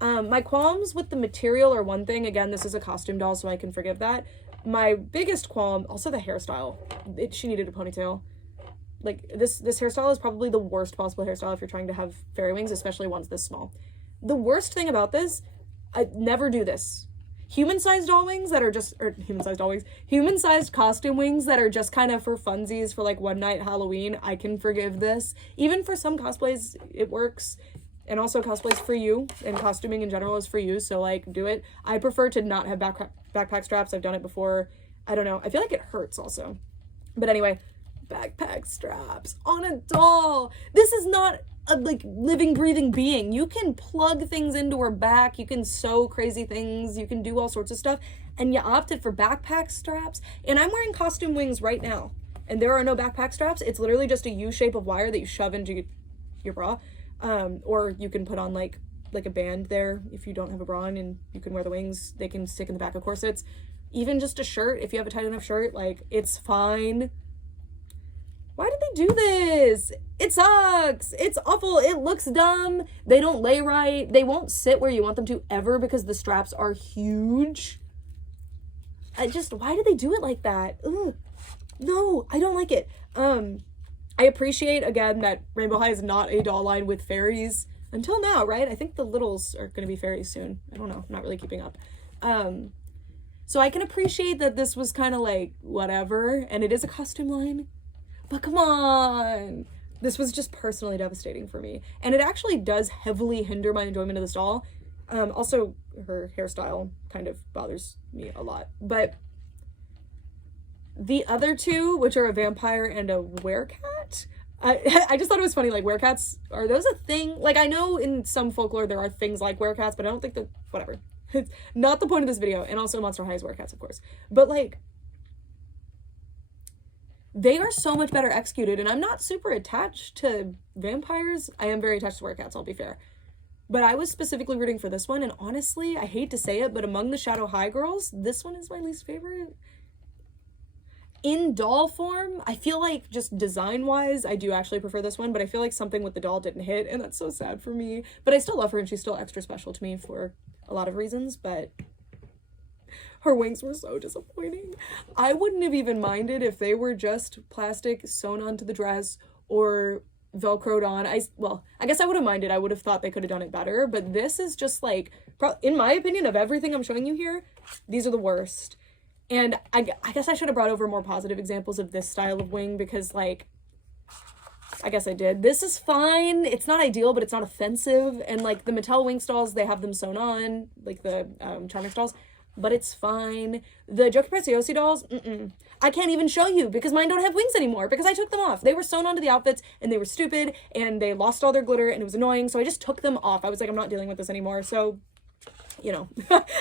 My qualms with the material are one thing. Again, this is a costume doll, so I can forgive that. My biggest qualm, also the hairstyle. She needed a ponytail. Like, this hairstyle is probably the worst possible hairstyle if you're trying to have fairy wings, especially ones this small. The worst thing about this, I never do this. Human-sized doll wings that are just, or human-sized doll wings, human-sized costume wings that are just kind of for funsies for like one night Halloween, I can forgive this. Even for some cosplays, it works. And also cosplays for you, and costuming in general is for you, so like, do it. I prefer to not have backpack straps. I've done it before. I don't know. I feel like it hurts also. But anyway, backpack straps on a doll. This is not a like living, breathing being. You can plug things into her back. You can sew crazy things. You can do all sorts of stuff. And you opted for backpack straps. And I'm wearing costume wings right now. And there are no backpack straps. It's literally just a U shape of wire that you shove into your bra. Or you can put on like a band there if you don't have a bra on, and you can wear the wings. They can stick in the back of corsets. Even just a shirt, if you have a tight enough shirt, like, it's fine. Why did they do this? It sucks. It's awful. It looks dumb. They don't lay right. They won't sit where you want them to ever because the straps are huge. Why did they do it like that? Ugh. No, I don't like it. I appreciate, again, that Rainbow High is not a doll line with fairies. Until now, right? I think the littles are going to be fairies soon. I don't know. I'm not really keeping up. So I can appreciate that this was kind of like, whatever. And it is a costume line. But come on. This was just personally devastating for me. And it actually does heavily hinder my enjoyment of this doll. Also, her hairstyle kind of bothers me a lot. But the other two, which are a vampire and a werecat, I just thought it was funny, like, werecats, are those a thing? Like, I know in some folklore there are things like werecats, but I don't think that, whatever. It's not the point of this video, and also Monster High is werecats, of course. But, like, they are so much better executed, and I'm not super attached to vampires. I am very attached to werecats, I'll be fair. But I was specifically rooting for this one, and honestly, I hate to say it, but among the Shadow High girls, this one is my least favorite. In doll form, I feel like just design-wise, I do actually prefer this one, but I feel like something with the doll didn't hit, and that's so sad for me. But I still love her, and she's still extra special to me for a lot of reasons, but her wings were so disappointing. I wouldn't have even minded if they were just plastic sewn onto the dress or Velcroed on. I guess I would have minded. I would have thought they could have done it better, but this is just like, in my opinion, of everything I'm showing you here, these are the worst. And I guess I should have brought over more positive examples of this style of wing because, like, I guess I did. This is fine. It's not ideal, but it's not offensive. And, like, the Mattel Winx dolls, they have them sewn on, like the Charmix dolls, but it's fine. The Joker Preciosi dolls, I can't even show you because mine don't have wings anymore because I took them off. They were sewn onto the outfits, and they were stupid, and they lost all their glitter, and it was annoying, so I just took them off. I was like, I'm not dealing with this anymore, so... You know,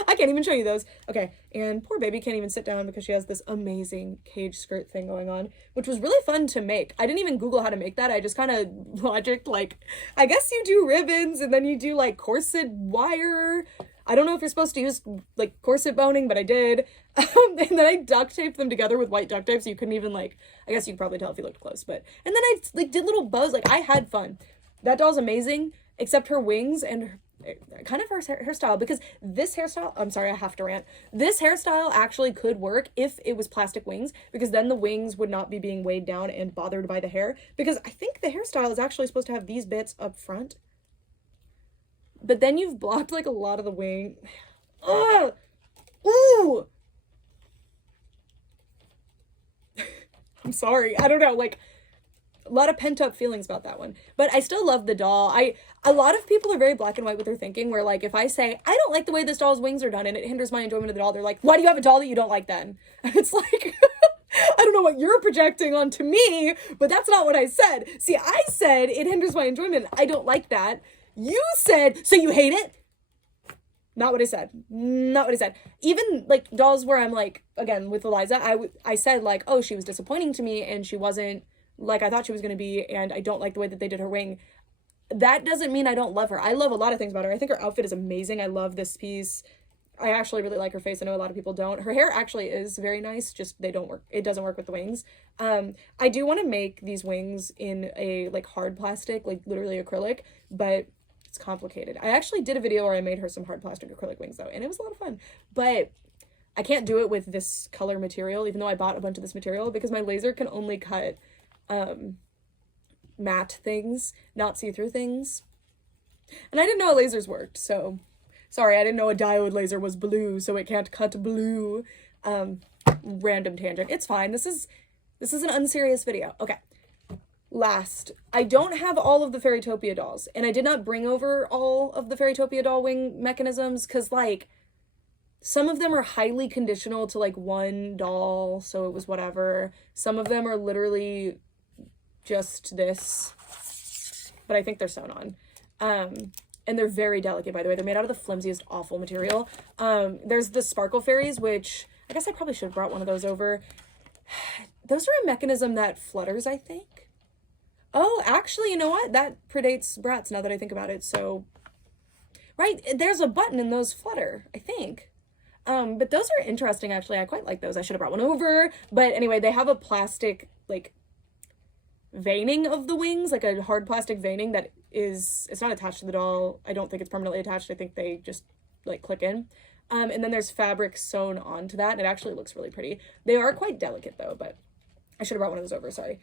I can't even show you those. Okay, and poor baby can't even sit down because she has this amazing cage skirt thing going on, which was really fun to make. I didn't even Google how to make that. I just kind of logicked, like, I guess you do ribbons and then you do, like, corset wire. I don't know if you're supposed to use, like, corset boning, but I did. And then I duct taped them together with white duct tape so you couldn't even, like, I guess you could probably tell if you looked close, but... And then I, like, did little bows. Like, I had fun. That doll's amazing, except her wings and her... kind of her hairstyle, because this hairstyle, I'm sorry, I have to rant. This hairstyle actually could work if it was plastic wings, because then the wings would not be being weighed down and bothered by the hair, because I think the hairstyle is actually supposed to have these bits up front. But then you've blocked, like, a lot of the wing. Ugh! Ooh! I'm sorry. I don't know, like... A lot of pent-up feelings about that one. But I still love the doll. A lot of people are very black and white with their thinking, where, like, if I say, I don't like the way this doll's wings are done and it hinders my enjoyment of the doll, they're like, why do you have a doll that you don't like then? It's like, I don't know what you're projecting onto me, but that's not what I said. See, I said it hinders my enjoyment. I don't like that. You said, so you hate it? Not what I said. Not what I said. Even, like, dolls where I'm like, again, with Eliza, I said, like, oh, she was disappointing to me and she wasn't like I thought she was going to be, and I don't like the way that they did her wing. That doesn't mean I don't love her. I love a lot of things about her. I think her outfit is amazing. I love this piece. I actually really like her face. I know a lot of people don't. Her hair actually is very nice, just they don't work. It doesn't work with the wings. I do want to make these wings in a like hard plastic, like literally acrylic, but it's complicated. I actually did a video where I made her some hard plastic acrylic wings though, and it was a lot of fun. But I can't do it with this color material, even though I bought a bunch of this material, because my laser can only cut matte things, not see-through things. And I didn't know lasers worked, so sorry, I didn't know a diode laser was blue, so it can't cut blue. Random tangent. It's fine. This is an unserious video. Okay. Last, I don't have all of the Fairytopia dolls, and I did not bring over all of the Fairytopia doll wing mechanisms, because, like, some of them are highly conditional to, like, one doll, so it was whatever. Some of them are literally just this, but I think they're sewn on. And they're very delicate, by the way. They're made out of the flimsiest, awful material. There's the Sparkle Fairies, which I guess I probably should have brought one of those over. Those are a mechanism that flutters, I think. Oh, actually, you know what? That predates Bratz, now that I think about it. So, right, there's a button and those flutter, I think. But those are interesting, actually. I quite like those. I should have brought one over. But anyway, they have a plastic, like, veining of the wings, like a hard plastic veining that it's not attached to the doll. I don't think it's permanently attached. I think they just, like, click in. And then there's fabric sewn onto that, and it actually looks really pretty. They are quite delicate, though, but I should have brought one of those over, sorry.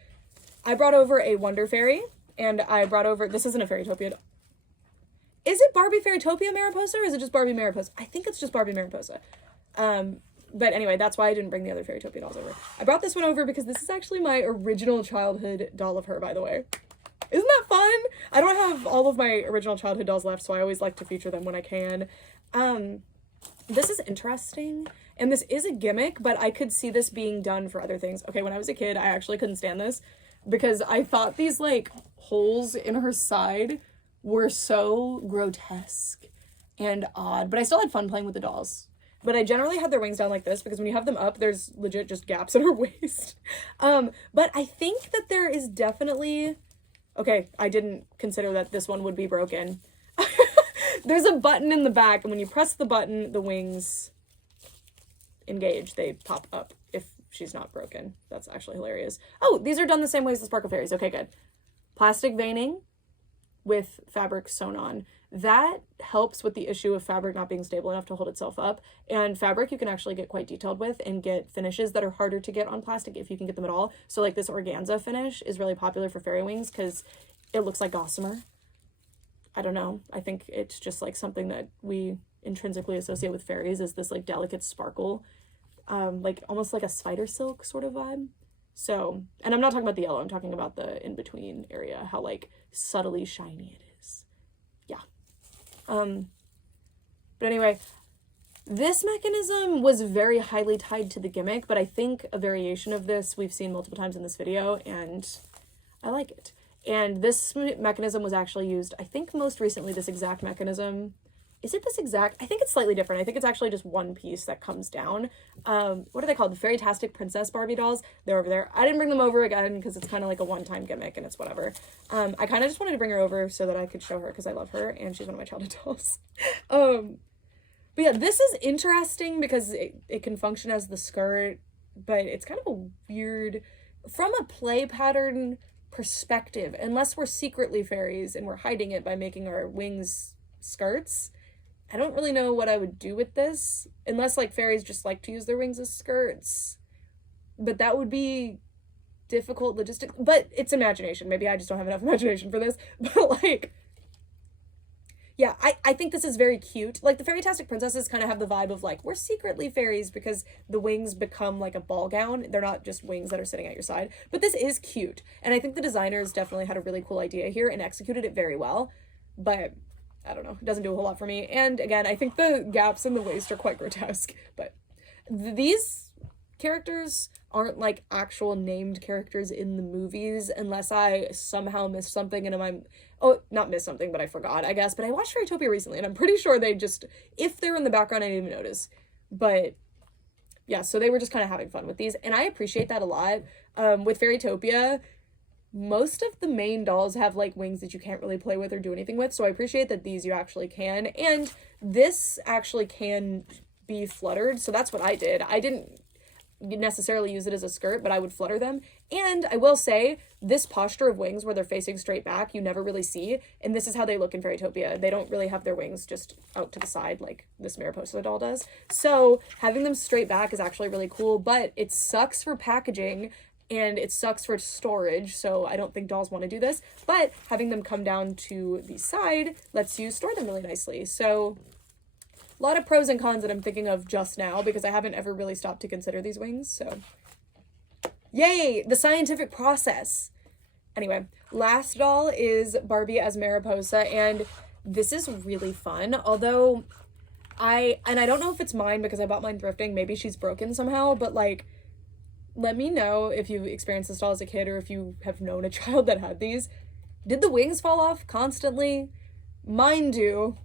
I brought over a Wonder Fairy, and I brought over, this isn't a Fairytopia doll. Is it Barbie Fairytopia Mariposa, or is it just Barbie Mariposa? I think it's just Barbie Mariposa. But anyway, that's why I didn't bring the other Fairytopia dolls over. I brought this one over because this is actually my original childhood doll of her, by the way. Isn't that fun? I don't have all of my original childhood dolls left, so I always like to feature them when I can. This is interesting, and this is a gimmick, but I could see this being done for other things. Okay, when I was a kid, I actually couldn't stand this because I thought these, like, holes in her side were so grotesque and odd, but I still had fun playing with the dolls. But I generally had their wings down like this because when you have them up, there's legit just gaps in her waist. But I think that there is definitely... Okay, I didn't consider that this one would be broken. There's a button in the back, and when you press the button, the wings engage. They pop up if she's not broken. That's actually hilarious. Oh, these are done the same way as the Sparkle Fairies. Okay, good. Plastic veining with fabric sewn on. That helps with the issue of fabric not being stable enough to hold itself up. And fabric you can actually get quite detailed with and get finishes that are harder to get on plastic if you can get them at all. So like this organza finish is really popular for fairy wings because it looks like gossamer. I don't know. I think it's just like something that we intrinsically associate with fairies is this like delicate sparkle, like almost like a spider silk sort of vibe. So, and I'm not talking about the yellow, I'm talking about the in-between area, how like subtly shiny it is. Yeah. But anyway, this mechanism was very highly tied to the gimmick, but I think a variation of this we've seen multiple times in this video, and I like it. And this mechanism was actually used, I think most recently, this exact mechanism. Is it this exact? I think it's slightly different. I think it's actually just one piece that comes down. What are they called? The Fairytastic Princess Barbie dolls. They're over there. I didn't bring them over again because it's kind of like a one-time gimmick and it's whatever. I kind of just wanted to bring her over so that I could show her because I love her and she's one of my childhood dolls. But yeah, this is interesting because it can function as the skirt, but it's kind of a weird, from a play pattern perspective, unless we're secretly fairies and we're hiding it by making our wings skirts. I don't really know what I would do with this, unless like fairies just like to use their wings as skirts, but that would be difficult logistic, but it's imagination. Maybe I just don't have enough imagination for this, but like, yeah, I think this is very cute. Like the Fairytastic Princesses kind of have the vibe of like, we're secretly fairies because the wings become like a ball gown. They're not just wings that are sitting at your side, but this is cute. And I think the designers definitely had a really cool idea here and executed it very well, but I don't know, it doesn't do a whole lot for me. And again, I think the gaps in the waist are quite grotesque, but these characters aren't like actual named characters in the movies unless I somehow missed something and not missed something, but I forgot, I guess. But I watched Fairytopia recently and I'm pretty sure they just, if they're in the background, I didn't even notice. But yeah, so they were just kind of having fun with these and I appreciate that a lot. With Fairytopia, most of the main dolls have like wings that you can't really play with or do anything with, so I appreciate that these you actually can, and this actually can be fluttered, so that's what I did. I didn't necessarily use it as a skirt, but I would flutter them. And I will say, this posture of wings where they're facing straight back, you never really see, and this is how they look in Fairytopia. They don't really have their wings just out to the side like this Mariposa doll does. So having them straight back is actually really cool, but it sucks for packaging and it sucks for storage, so I don't think dolls want to do this, but having them come down to the side lets you store them really nicely. So a lot of pros and cons that I'm thinking of just now because I haven't ever really stopped to consider these wings, so yay, the scientific process. Anyway, last doll is Barbie as Mariposa, and this is really fun, although I don't know if it's mine because I bought mine thrifting, maybe she's broken somehow, but like, let me know if you experienced this doll as a kid or if you have known a child that had these. Did the wings fall off constantly? Mine do.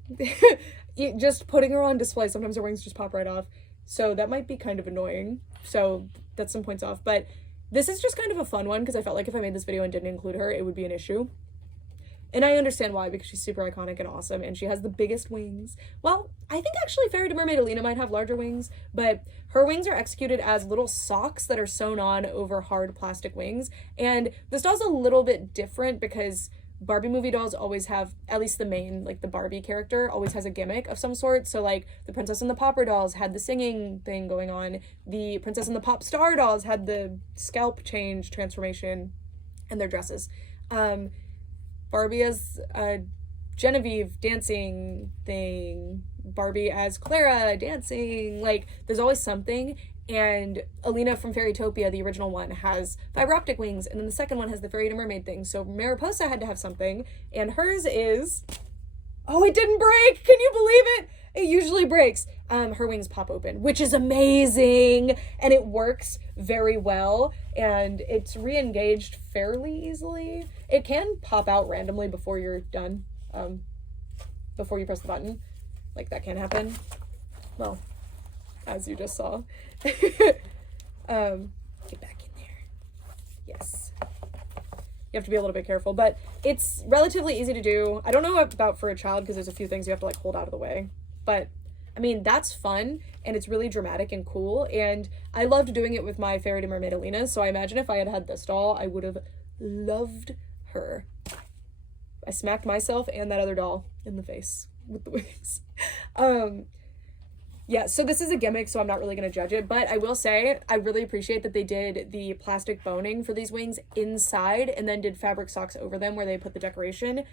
Just putting her on display, sometimes her wings just pop right off. So that might be kind of annoying. So that's some points off. But this is just kind of a fun one because I felt like if I made this video and didn't include her, it would be an issue. And I understand why, because she's super iconic and awesome, and she has the biggest wings. Well, I think actually Fairy to Mermaid Alina might have larger wings, but her wings are executed as little socks that are sewn on over hard plastic wings. And this doll's a little bit different because Barbie movie dolls always have, at least the main, like the Barbie character, always has a gimmick of some sort. So like the Princess and the Pauper dolls had the singing thing going on. The Princess and the Pop Star dolls had the scalp change transformation and their dresses. Barbie as a Genevieve dancing thing, Barbie as Clara dancing, like there's always something. And Alina from Fairytopia, the original one, has fiber optic wings, and then the second one has the Fairy to Mermaid thing. So Mariposa had to have something, and hers is, oh, it didn't break! Can you believe it? It usually breaks. Her wings pop open, which is amazing, and it works very well, and it's re-engaged fairly easily. It can pop out randomly before you're done, before you press the button. Like, that can happen. Well, as you just saw. Get back in there. Yes. You have to be a little bit careful, but it's relatively easy to do. I don't know about for a child because there's a few things you have to like hold out of the way, but I mean, that's fun, and it's really dramatic and cool, and I loved doing it with my Fairy to Mermaid Alina, so I imagine if I had had this doll, I would have loved her. I smacked myself and that other doll in the face with the wings. Yeah, so this is a gimmick, so I'm not really going to judge it, but I will say I really appreciate that they did the plastic boning for these wings inside and then did fabric socks over them where they put the decoration.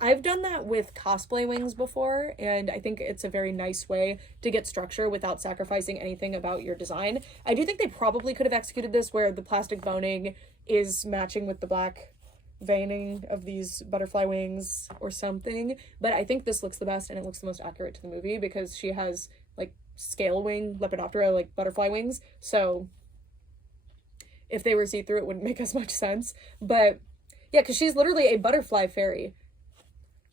I've done that with cosplay wings before, and I think it's a very nice way to get structure without sacrificing anything about your design. I do think they probably could have executed this where the plastic boning is matching with the black veining of these butterfly wings or something, but I think this looks the best and it looks the most accurate to the movie because she has like scale wing Lepidoptera, like butterfly wings, so if they were see-through it wouldn't make as much sense. But yeah, because she's literally a butterfly fairy.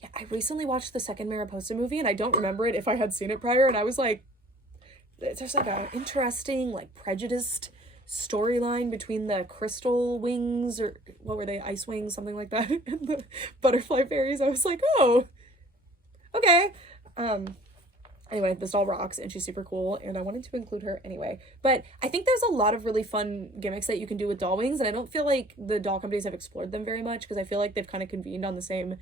Yeah, I recently watched the second Mariposa movie and I don't remember it if I had seen it prior, and I was like, there's like a interesting, like prejudiced storyline between the crystal wings, or what were they, ice wings, something like that, and the butterfly fairies. I was like, oh, okay. Anyway, this doll rocks and she's super cool and I wanted to include her anyway. But I think there's a lot of really fun gimmicks that you can do with doll wings, and I don't feel like the doll companies have explored them very much because I feel like they've kind of convened on the same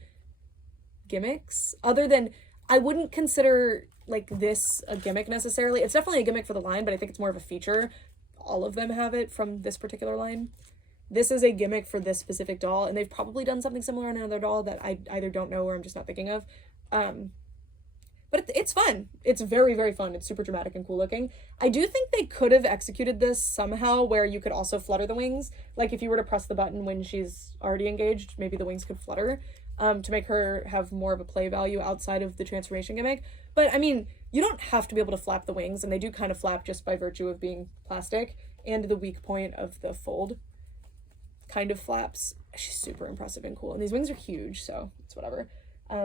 gimmicks, other than I wouldn't consider like this a gimmick necessarily. It's definitely a gimmick for the line, but I think it's more of a feature. All of them have it from this particular line. This is a gimmick for this specific doll, and they've probably done something similar on another doll that I either don't know or I'm just not thinking of. But it's fun. It's very, very fun. It's super dramatic and cool looking. I do think they could have executed this somehow where you could also flutter the wings. Like if you were to press the button when she's already engaged, maybe the wings could flutter to make her have more of a play value outside of the transformation gimmick. But I mean, you don't have to be able to flap the wings, and they do kind of flap just by virtue of being plastic, and the weak point of the fold kind of flaps. She's super impressive and cool, and these wings are huge, so it's whatever.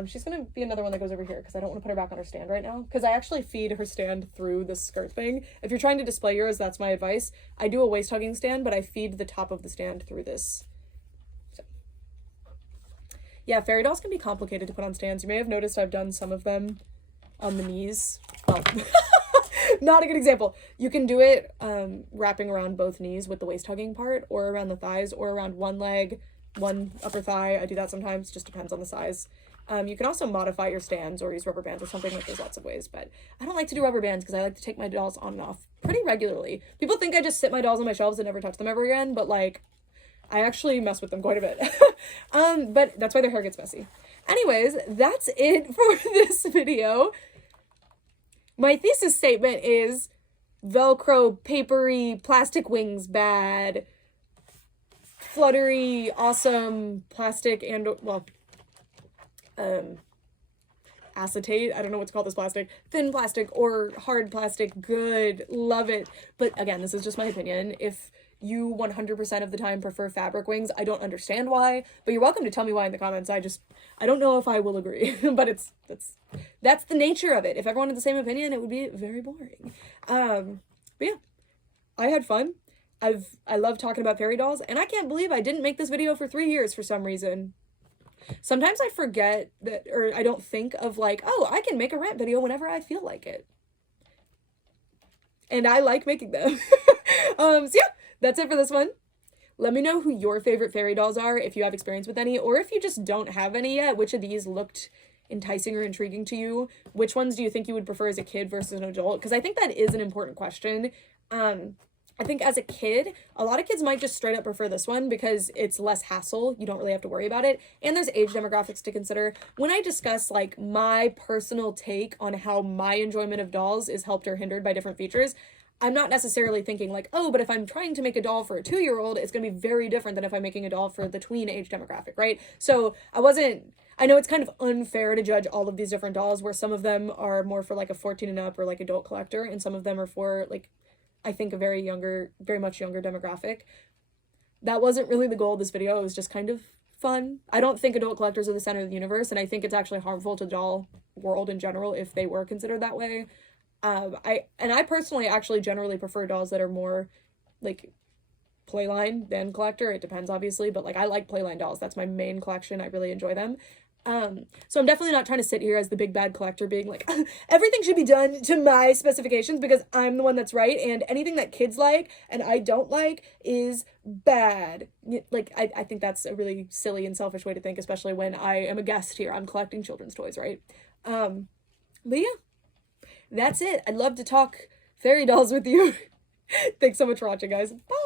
She's gonna be another one that goes over here because I don't want to put her back on her stand right now because I actually feed her stand through this skirt thing. If you're trying to display yours, that's my advice. I do a waist hugging stand, but I feed the top of the stand through this. So yeah, fairy dolls can be complicated to put on stands. You may have noticed I've done some of them on the knees. Well, not a good example. You can do it wrapping around both knees with the waist hugging part, or around the thighs, or around one leg, one upper thigh. I do that sometimes, just depends on the size. You can also modify your stands or use rubber bands or something. Like, there's lots of ways, but I don't like to do rubber bands because I like to take my dolls on and off pretty regularly. People think I just sit my dolls on my shelves and never touch them ever again, but like, I actually mess with them quite a bit. But that's why their hair gets messy. Anyways, that's it for this video. My thesis statement is Velcro, papery, plastic wings bad, fluttery, awesome, plastic and, well, acetate, I don't know what to call this plastic, thin plastic or hard plastic, good, love it. But again, this is just my opinion. If you 100% of the time prefer fabric wings, I don't understand why, but you're welcome to tell me why in the comments. I don't know if I will agree, but that's the nature of it. If everyone had the same opinion, it would be very boring. But yeah, I had fun. I love talking about fairy dolls, and I can't believe I didn't make this video for 3 years for some reason. Sometimes I forget that, or I don't think of like, oh, I can make a rant video whenever I feel like it. And I like making them. So yeah, that's it for this one. Let me know who your favorite fairy dolls are, if you have experience with any, or if you just don't have any yet, which of these looked enticing or intriguing to you? Which ones do you think you would prefer as a kid versus an adult? Because I think that is an important question. I think as a kid, a lot of kids might just straight up prefer this one because it's less hassle. You don't really have to worry about it. And there's age demographics to consider. When I discuss like my personal take on how my enjoyment of dolls is helped or hindered by different features, I'm not necessarily thinking like, oh, but if I'm trying to make a doll for a 2-year-old, it's going to be very different than if I'm making a doll for the tween age demographic, right? So I know it's kind of unfair to judge all of these different dolls where some of them are more for like a 14 and up or like adult collector, and some of them are for like, I think a very much younger demographic. That wasn't really the goal of this video. It was just kind of fun. I don't think adult collectors are the center of the universe, and I think it's actually harmful to the doll world in general if they were considered that way. I personally actually generally prefer dolls that are more like playline than collector. It depends obviously, but like I like playline dolls. That's my main collection. I really enjoy them. So I'm definitely not trying to sit here as the big bad collector being like, everything should be done to my specifications because I'm the one that's right, and anything that kids like and I don't like is bad. Like, I think that's a really silly and selfish way to think, especially when I am a guest here. I'm collecting children's toys, right? But yeah, that's it. I'd love to talk fairy dolls with you. Thanks so much for watching, guys. Bye!